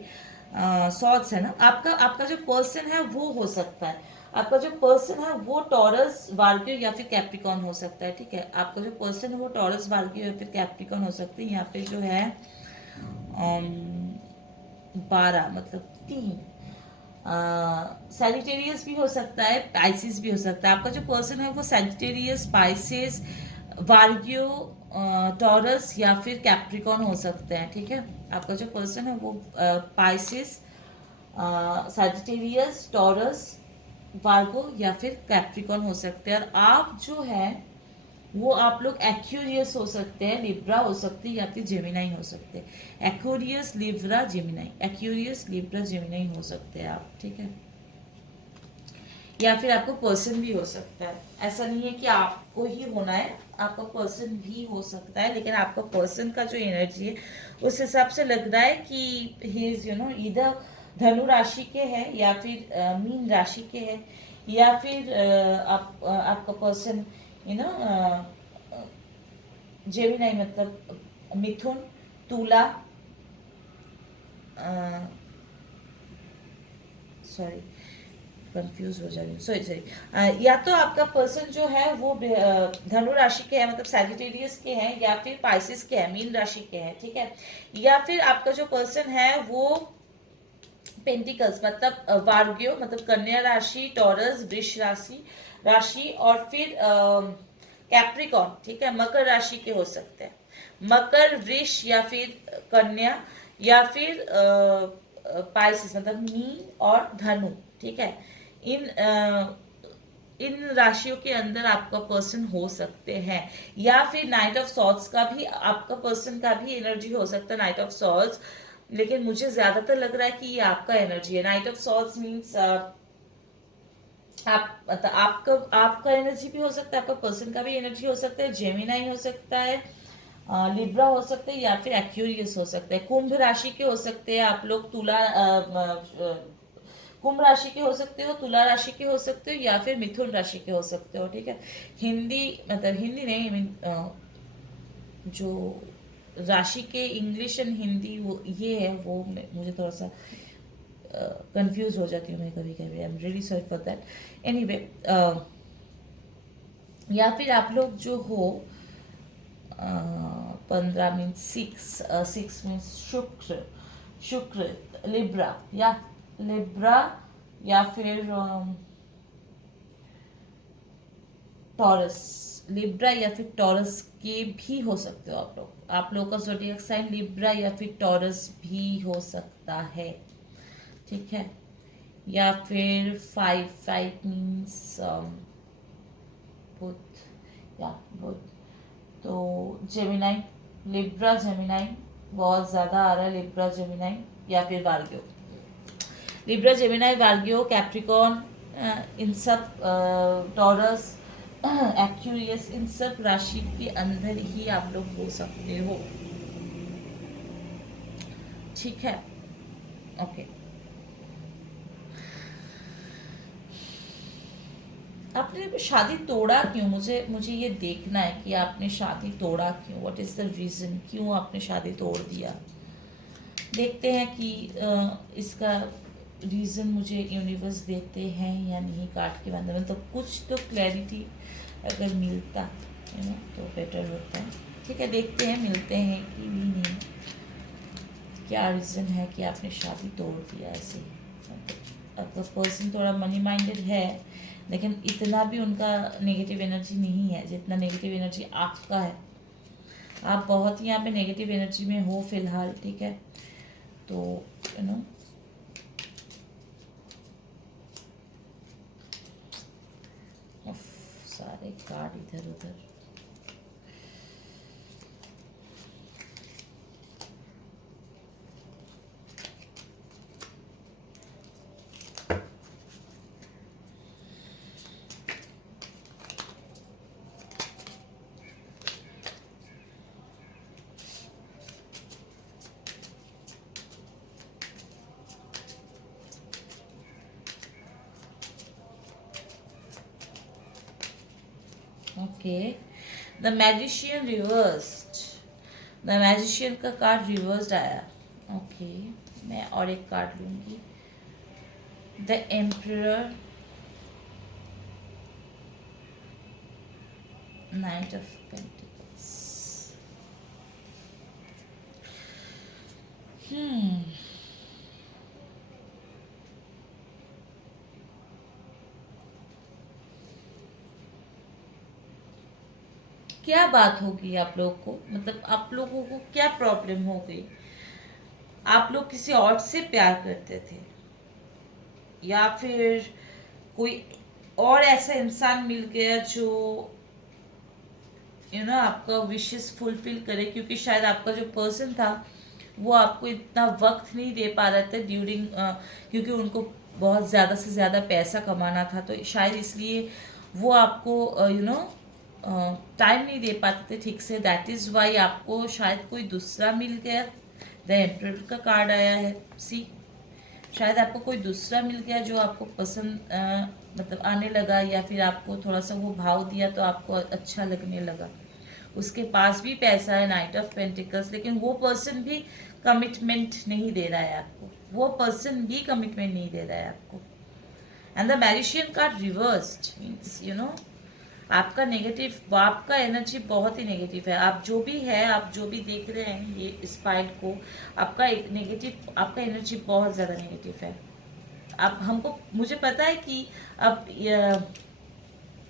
सॉर्ड्स है ना। आपका आपका जो पर्सन है वो हो सकता है, आपका जो पर्सन है वो टॉरस, वार्गियो या फिर कैप्रिकॉन हो सकता है। ठीक है, आपका जो पर्सन है वो टॉरस, वार्गियो या फिर कैप्रिकॉन हो सकते हैं। यहाँ पे जो है 12 मतलब 3, सैजिटेरियस भी हो सकता है, पाइसिस भी हो सकता है। आपका जो पर्सन है वो सैजिटेरियस, पाइसिस, वार्गियो, टॉरस या फिर कैप्रिकॉन हो सकते हैं। ठीक है, आपका जो पर्सन है वो पाइसिस, सैजिटेरियस, टॉरस, वार्गो या फिर कैप्रिकॉन हो सकते हैं। और आप जो है वो आप लोग एक्यूरियस हो सकते हैं, लिब्रा हो सकती है या फिर जेमिनाई हो सकते हैं। Aquarius, Libra, Gemini, Aquarius, Libra, Gemini हो सकते हैं आप। ठीक है, या फिर आपको पर्सन भी हो सकता है। ऐसा नहीं है कि आपको ही होना है, आपका पर्सन भी हो सकता है, लेकिन आपका पर्सन का जो एनर्जी है उस हिसाब से लग रहा है कि ही इज इधर धनु राशि के हैं या फिर मीन राशि के हैं, या फिर आपका पर्सन जेमिनाई मतलब मिथुन, तुला, सॉरी कंफ्यूज हो जा रही हूँ, सॉरी सॉरी, या तो आपका पर्सन जो है वो धनु राशि के है, मतलब सैजिटेरियस के हैं, या फिर पाइसिस के हैं, मीन राशि के हैं। ठीक है, या फिर आपका जो पर्सन है वो पेंटिकल्स मतलब वार्गियो मतलब कन्या राशि, टॉरस, वृष राशि राशि और फिर कैप्रिकॉन, ठीक है, मकर राशि के हो सकते हैं। मकर, वृष या फिर कन्या, या फिर पाइसिस मतलब मीन और धनु। ठीक है, इन इन राशियों के अंदर आपका पर्सन हो सकते हैं। या फिर नाइट ऑफ सॉर्ड्स का भी आपका पर्सन का भी एनर्जी हो सकता है, नाइट ऑफ सॉर्ड्स। लेकिन मुझे ज्यादातर लग रहा है कि ये आपका एनर्जी है। नाइट ऑफ सॉर्ड्स मीन्स आप मतलब आपका एनर्जी भी हो सकता है, आपका पर्सन का भी एनर्जी हो सकता है, जेमिनाई हो सकता है, लिब्रा हो सकते हैं, या फिर एक्यूरियस हो सकते हैं। कुंभ राशि के हो सकते हैं आप लोग, कुंभ राशि के हो सकते हो, तुला राशि के हो सकते हो, या फिर मिथुन राशि के हो सकते हो। ठीक है, हिंदी मतलब हिंदी नहीं, I mean, जो राशि के इंग्लिश एंड हिंदी वो ये है, वो मुझे थोड़ा सा कंफ्यूज हो जाती हूँ मैं कभी कभी। I am really sorry for that. Anyway, या फिर आप लोग जो हो 15 मीन्स 6 मीन्स शुक्र, लिब्रा या फिर टॉरस, लिब्रा या फिर टॉरस के भी हो सकते हो आप लोग। आप लोगों का ज़ोडिएक साइन लिब्रा या फिर टॉरस भी हो सकता है। ठीक है, या फिर 5 मीन्स बुध, या बुध, तो जेमिनाई, लिब्रा जेमिनाई बहुत ज़्यादा आ रहा है, लिब्रा जेमिनाई या फिर वार्गियो, लिब्रा जेमिनाई वार्गियो कैप्रिकॉन, इन सब टॉरस, एक्यूरियस, इन सब राशि के अंदर ही आप लोग हो सकते हो। ठीक है, ओके। आपने शादी तोड़ा क्यों? मुझे मुझे ये देखना है कि आपने शादी तोड़ा क्यों। व्हाट इज़ द रीज़न, क्यों आपने शादी तोड़ दिया? देखते हैं कि इसका रीज़न मुझे यूनिवर्स देते हैं या नहीं। कार्ड के बारे में तो कुछ तो क्लैरिटी अगर मिलता तो बेटर होता है। ठीक है, देखते हैं मिलते हैं कि भी नहीं, क्या रीज़न है कि आपने शादी तोड़ दिया ऐसे ही। मतलब आपका पर्सन थोड़ा मनी माइंडेड है, लेकिन इतना भी उनका नेगेटिव एनर्जी नहीं है जितना नेगेटिव एनर्जी आपका है। आप बहुत ही यहाँ पे नेगेटिव एनर्जी में हो फिलहाल। ठीक है, तो सारे कार्ड इधर उधर। Okay, the magician reversed. The magician का कार्ड रिवर्स्ड आया। ओके, मैं और एक कार्ड लूंगी। The emperor, night of pentacles. क्या बात होगी आप लोगों को, मतलब आप लोगों को क्या प्रॉब्लम हो गई? आप लोग किसी और से प्यार करते थे, या फिर कोई और ऐसा इंसान मिल गया जो आपका विशेस फुलफिल करे? क्योंकि शायद आपका जो पर्सन था वो आपको इतना वक्त नहीं दे पा रहे थे ड्यूरिंग, क्योंकि उनको बहुत ज़्यादा से ज़्यादा पैसा कमाना था, तो शायद इसलिए वो आपको टाइम नहीं दे पाते थे ठीक से। दैट इज़ वाई आपको शायद कोई दूसरा मिल गया। द एम्परर का कार्ड आया है, सी। शायद आपको कोई दूसरा मिल गया जो आपको पसंद मतलब आने लगा, या फिर आपको थोड़ा सा वो भाव दिया तो आपको अच्छा लगने लगा। उसके पास भी पैसा है, नाइट ऑफ पेंटिकल्स, लेकिन वो पर्सन भी कमिटमेंट नहीं दे रहा है आपको। वो पर्सन भी कमिटमेंट नहीं दे रहा है आपको। And the magician card reversed means आपका नेगेटिव, आपका एनर्जी बहुत ही नेगेटिव है। आप जो भी है, आप जो भी देख रहे हैं ये इस फाइल को, आपका एक नेगेटिव, आपका एनर्जी बहुत ज़्यादा नेगेटिव है। आप हमको, मुझे पता है कि अब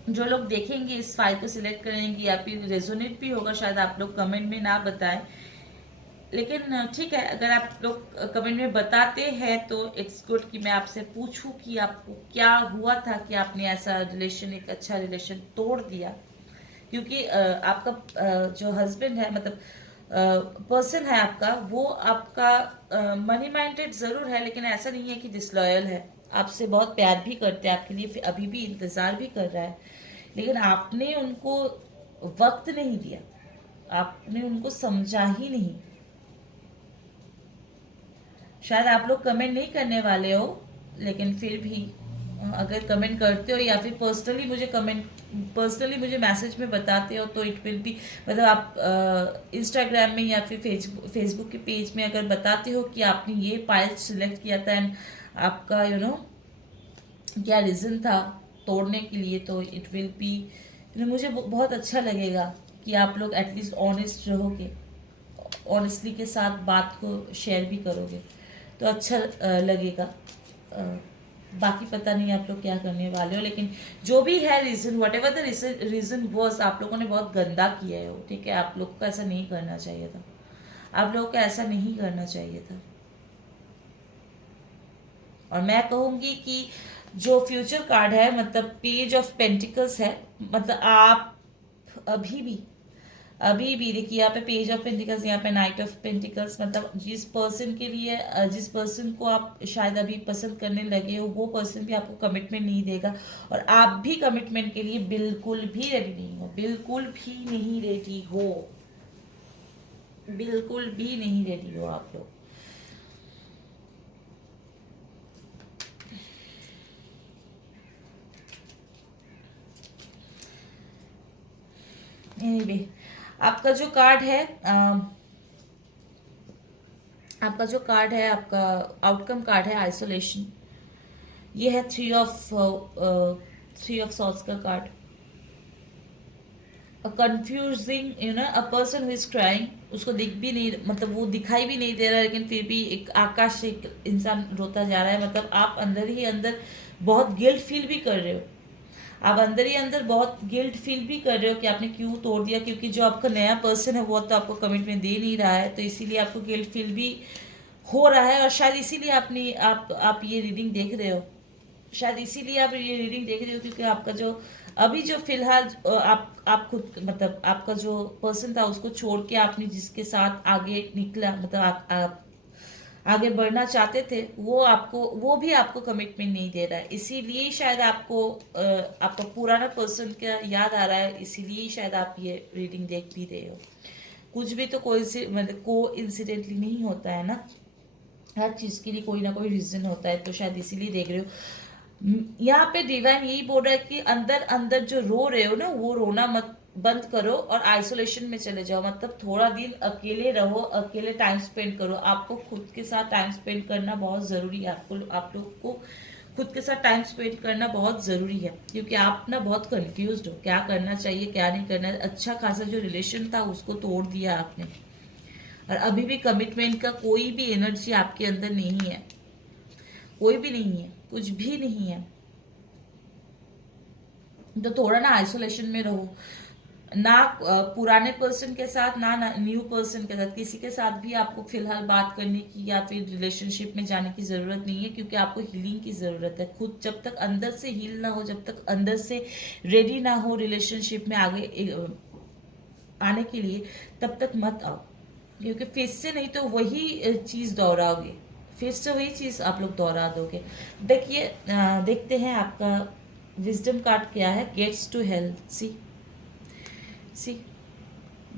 जो लोग देखेंगे इस फाइल को सिलेक्ट करेंगे, या फिर रेजोनेट भी होगा, शायद आप लोग कमेंट में ना बताएं, लेकिन ठीक है, अगर आप लोग कमेंट में बताते हैं तो इट्स गुड कि मैं आपसे पूछूं कि आपको क्या हुआ था कि आपने ऐसा रिलेशन, एक अच्छा रिलेशन तोड़ दिया। क्योंकि आपका जो हस्बैंड है, मतलब पर्सन है आपका, वो आपका मनी माइंडेड ज़रूर है, लेकिन ऐसा नहीं है कि डिसलॉयल है। आपसे बहुत प्यार भी करते हैं, आपके लिए फिर अभी भी इंतज़ार भी कर रहा है, लेकिन आपने उनको वक्त नहीं दिया, आपने उनको समझा ही नहीं। शायद आप लोग कमेंट नहीं करने वाले हो, लेकिन फिर भी अगर कमेंट करते हो या फिर पर्सनली मुझे मैसेज में बताते हो तो इट विल बी, मतलब आप इंस्टाग्राम में या फिर फेसबुक के पेज में अगर बताते हो कि आपने ये पाइल सिलेक्ट किया था एंड आपका क्या रीज़न था तोड़ने के लिए, तो इट विल बी, मुझे बहुत अच्छा लगेगा कि आप लोग एटलीस्ट ऑनेस्ट रहोगे, ऑनेस्टली के साथ बात को शेयर भी करोगे, तो अच्छा लगेगा। बाकी पता नहीं आप लोग क्या करने वाले हो, लेकिन जो भी है reason, what ever the reason was, आप लोगों ने बहुत गंदा किया है वो। ठीक है, आप लोग को ऐसा नहीं करना चाहिए था, आप लोगों को ऐसा नहीं करना चाहिए था। और मैं कहूँगी कि जो फ्यूचर कार्ड है, मतलब पेज ऑफ पेंटिकल्स है, मतलब आप अभी भी देखिए, यहाँ पे पेज ऑफ पेंटिकल्स, यहाँ पे नाइट ऑफ पेंटिकल्स, मतलब जिस पर्सन के लिए, जिस पर्सन को आप शायद अभी पसंद करने लगे हो, वो पर्सन भी आपको कमिटमेंट नहीं देगा, और आप भी कमिटमेंट के लिए बिल्कुल भी रेडी नहीं हो, बिल्कुल भी नहीं रेडी हो, बिल्कुल भी नहीं रेडी हो आप लोग। एनीवे, आपका जो कार्ड है, आपका जो कार्ड है, आपका आउटकम कार्ड है आइसोलेशन। ये है थ्री ऑफ सॉर्ड्स का card. Confusing, a person who is crying, उसको दिख भी नहीं, मतलब वो दिखाई भी नहीं दे रहा है, लेकिन फिर भी एक आकाश से एक इंसान रोता जा रहा है, मतलब आप अंदर ही अंदर बहुत गिल्ट फील भी कर रहे हो। आप अंदर ही अंदर बहुत गिल्ट फील भी कर रहे हो कि आपने क्यों तोड़ दिया, क्योंकि जो आपका नया पर्सन है वो तो आपको कमिटमेंट दे नहीं रहा है, तो इसीलिए आपको गिल्ट फील भी हो रहा है, और शायद इसीलिए आप ये रीडिंग देख रहे हो। शायद इसीलिए आप ये रीडिंग देख रहे हो, क्योंकि आपका जो अभी जो फिलहाल आप खुद, मतलब आपका जो पर्सन था उसको छोड़ के आपने जिसके साथ आगे निकला, मतलब आप आगे बढ़ना चाहते थे, वो भी आपको कमिटमेंट नहीं दे रहा है, इसीलिए शायद आपको आपका पुराना पर्सन का याद आ रहा है, इसीलिए शायद आप ये रीडिंग देख भी रहे हो। कुछ भी तो कोई मतलब को इंसिडेंटली नहीं होता है ना, हर चीज़ के लिए कोई ना कोई रीज़न होता है, तो शायद इसीलिए देख रहे हो। यहाँ पे डिवाइन यही बोल रहा है कि अंदर अंदर जो रो रहे हो ना, वो रोना मत बंद करो और आइसोलेशन में चले जाओ, मतलब थोड़ा दिन अकेले रहो, अकेले टाइम स्पेंड करो। आपको खुद के साथ टाइम स्पेंड करना बहुत ज़रूरी है, आप लोग को खुद के साथ टाइम स्पेंड करना बहुत ज़रूरी है, क्योंकि आप ना बहुत कंफ्यूज्ड हो, क्या करना चाहिए क्या नहीं करना। अच्छा खासा जो रिलेशन था उसको तोड़ दिया आपने, और अभी भी कमिटमेंट का कोई भी एनर्जी आपके अंदर नहीं है, कोई भी नहीं है, कुछ भी नहीं है। तो थोड़ा ना आइसोलेशन में रहो, ना पुराने पर्सन के साथ, ना न्यू पर्सन के साथ, किसी के साथ भी आपको फिलहाल बात करने की या फिर रिलेशनशिप में जाने की ज़रूरत नहीं है, क्योंकि आपको हीलिंग की ज़रूरत है। खुद जब तक अंदर से हील ना हो, जब तक अंदर से रेडी ना हो रिलेशनशिप में आगे आने के लिए, तब तक मत आओ, क्योंकि फिर से नहीं तो वही चीज़ दोहराओगे, फिर से वही चीज़ आप लोग दोहरा दोगे। देखिए, देखते हैं आपका विजडम कार्ड क्या है। Gates to hell, see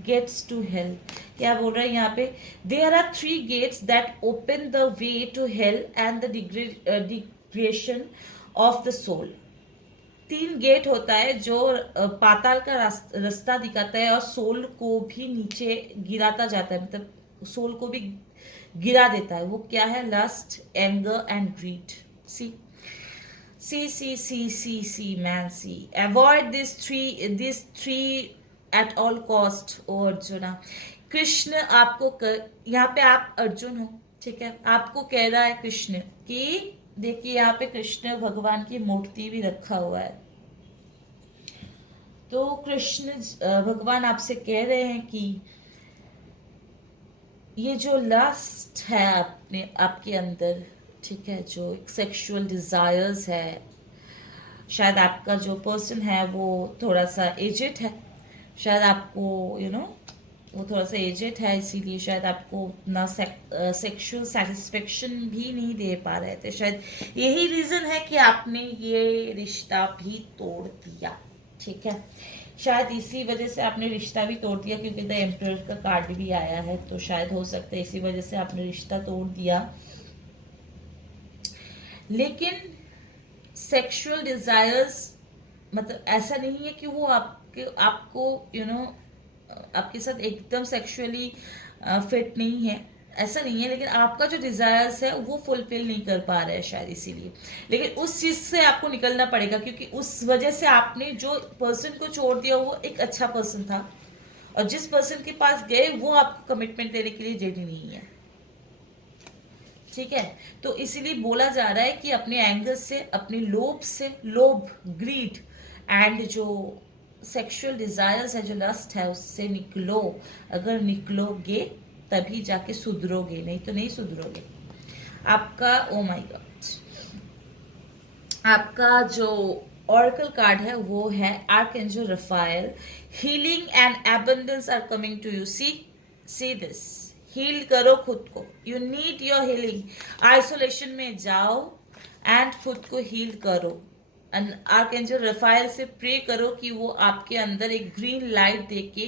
gates to hell क्या बोल रहा है यहाँ पे? There are 3 gates that open the way to hell and the degradation of the soul. 3 gate होता है जो पाताल का रास्ता दिखाता है और सोल को भी नीचे गिराता जाता है, मतलब सोल को भी गिरा देता है। वो क्या है? Lust, anger and greed. See see man, see avoid this three at all cost. O Arjuna, Krishna आपको यहाँ पे आप अर्जुन हो, ठीक है, आपको कह रहा है कृष्ण कि देखिए यहाँ पे कृष्ण भगवान की मूर्ति भी रखा हुआ है, तो कृष्ण भगवान आपसे कह रहे हैं कि ये जो लस्ट है अपने आपके अंदर, ठीक है, जो एक सेक्सुअल डिजायर्स है, शायद आपका जो पर्सन है वो थोड़ा सा एजेड है, शायद आपको वो थोड़ा सा एजेड है, इसीलिए शायद आपको ना सेक्सुअल सेटिस्फेक्शन भी नहीं दे पा रहे थे। शायद यही रीज़न है कि आपने ये रिश्ता भी तोड़ दिया, ठीक है, शायद इसी वजह से आपने रिश्ता भी तोड़ दिया, क्योंकि द एम्परर का कार्ड भी आया है, तो शायद हो सकता है इसी वजह से आपने रिश्ता तोड़ दिया। लेकिन सेक्सुअल डिजायर्स, मतलब ऐसा नहीं है कि वो आपको आपके साथ एकदम सेक्सुअली फिट नहीं है, ऐसा नहीं है, लेकिन आपका जो डिजायर्स है वो फुलफिल नहीं कर पा रहे हैं शायद, इसीलिए। लेकिन उस चीज से आपको निकलना पड़ेगा, क्योंकि उस वजह से आपने जो पर्सन को छोड़ दिया वो एक अच्छा पर्सन था, और जिस पर्सन के पास गए वो आपको कमिटमेंट देने के लिए रेडी नहीं है, ठीक है। तो इसीलिए बोला जा रहा है कि अपने एंगर से, अपने लोभ, ग्रीड एंड जो सेक्सुअल डिजायर्स है, जो लस्ट है, उससे निकलो। अगर निकलोगे तभी जाके सुधरोगे, नहीं तो नहीं सुधरोगे। आपका ओ माय गॉड, आपका जो ऑरेकल कार्ड है वो है archangel Raphael. Healing and abundance are coming to you. See this, heal करो खुद को, you need your healing. Isolation में जाओ एंड खुद को हील करो। आर्कएंजल रफाएल से प्रे करो कि वो आपके अंदर एक ग्रीन लाइट देके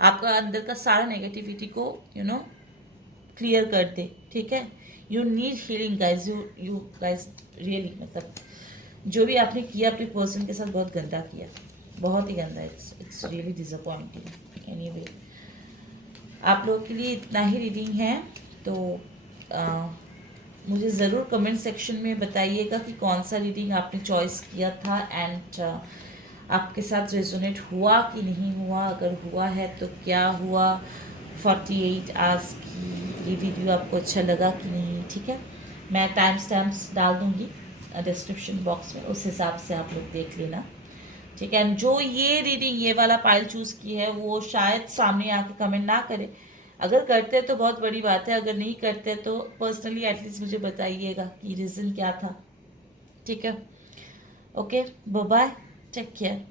आपका अंदर का सारा नेगेटिविटी को क्लियर कर दे, ठीक है। You need healing guys, you guys really, मतलब जो भी आपने किया अपने पर्सन के साथ बहुत गंदा किया, बहुत ही गंदा। It's really disappointing. एनीवे, आप लोगों के लिए इतना ही रीडिंग है, तो मुझे ज़रूर कमेंट सेक्शन में बताइएगा कि कौन सा रीडिंग आपने चॉइस किया था, एंड आपके साथ रेजोनेट हुआ कि नहीं हुआ, अगर हुआ है तो क्या हुआ, 48 आवर्स की ये वीडियो आपको अच्छा लगा कि नहीं, ठीक है। मैं टाइम स्टैम्प्स डाल दूँगी डिस्क्रिप्शन बॉक्स में, उस हिसाब से आप लोग देख लेना, ठीक है। जो ये रीडिंग ये वाला पाइल चूज़ की है वो शायद सामने आके कमेंट ना करे, अगर करते हैं तो बहुत बड़ी बात है, अगर नहीं करते तो पर्सनली एटलीस्ट मुझे बताइएगा कि रीज़न क्या था, ठीक है। Okay, bye bye, take care.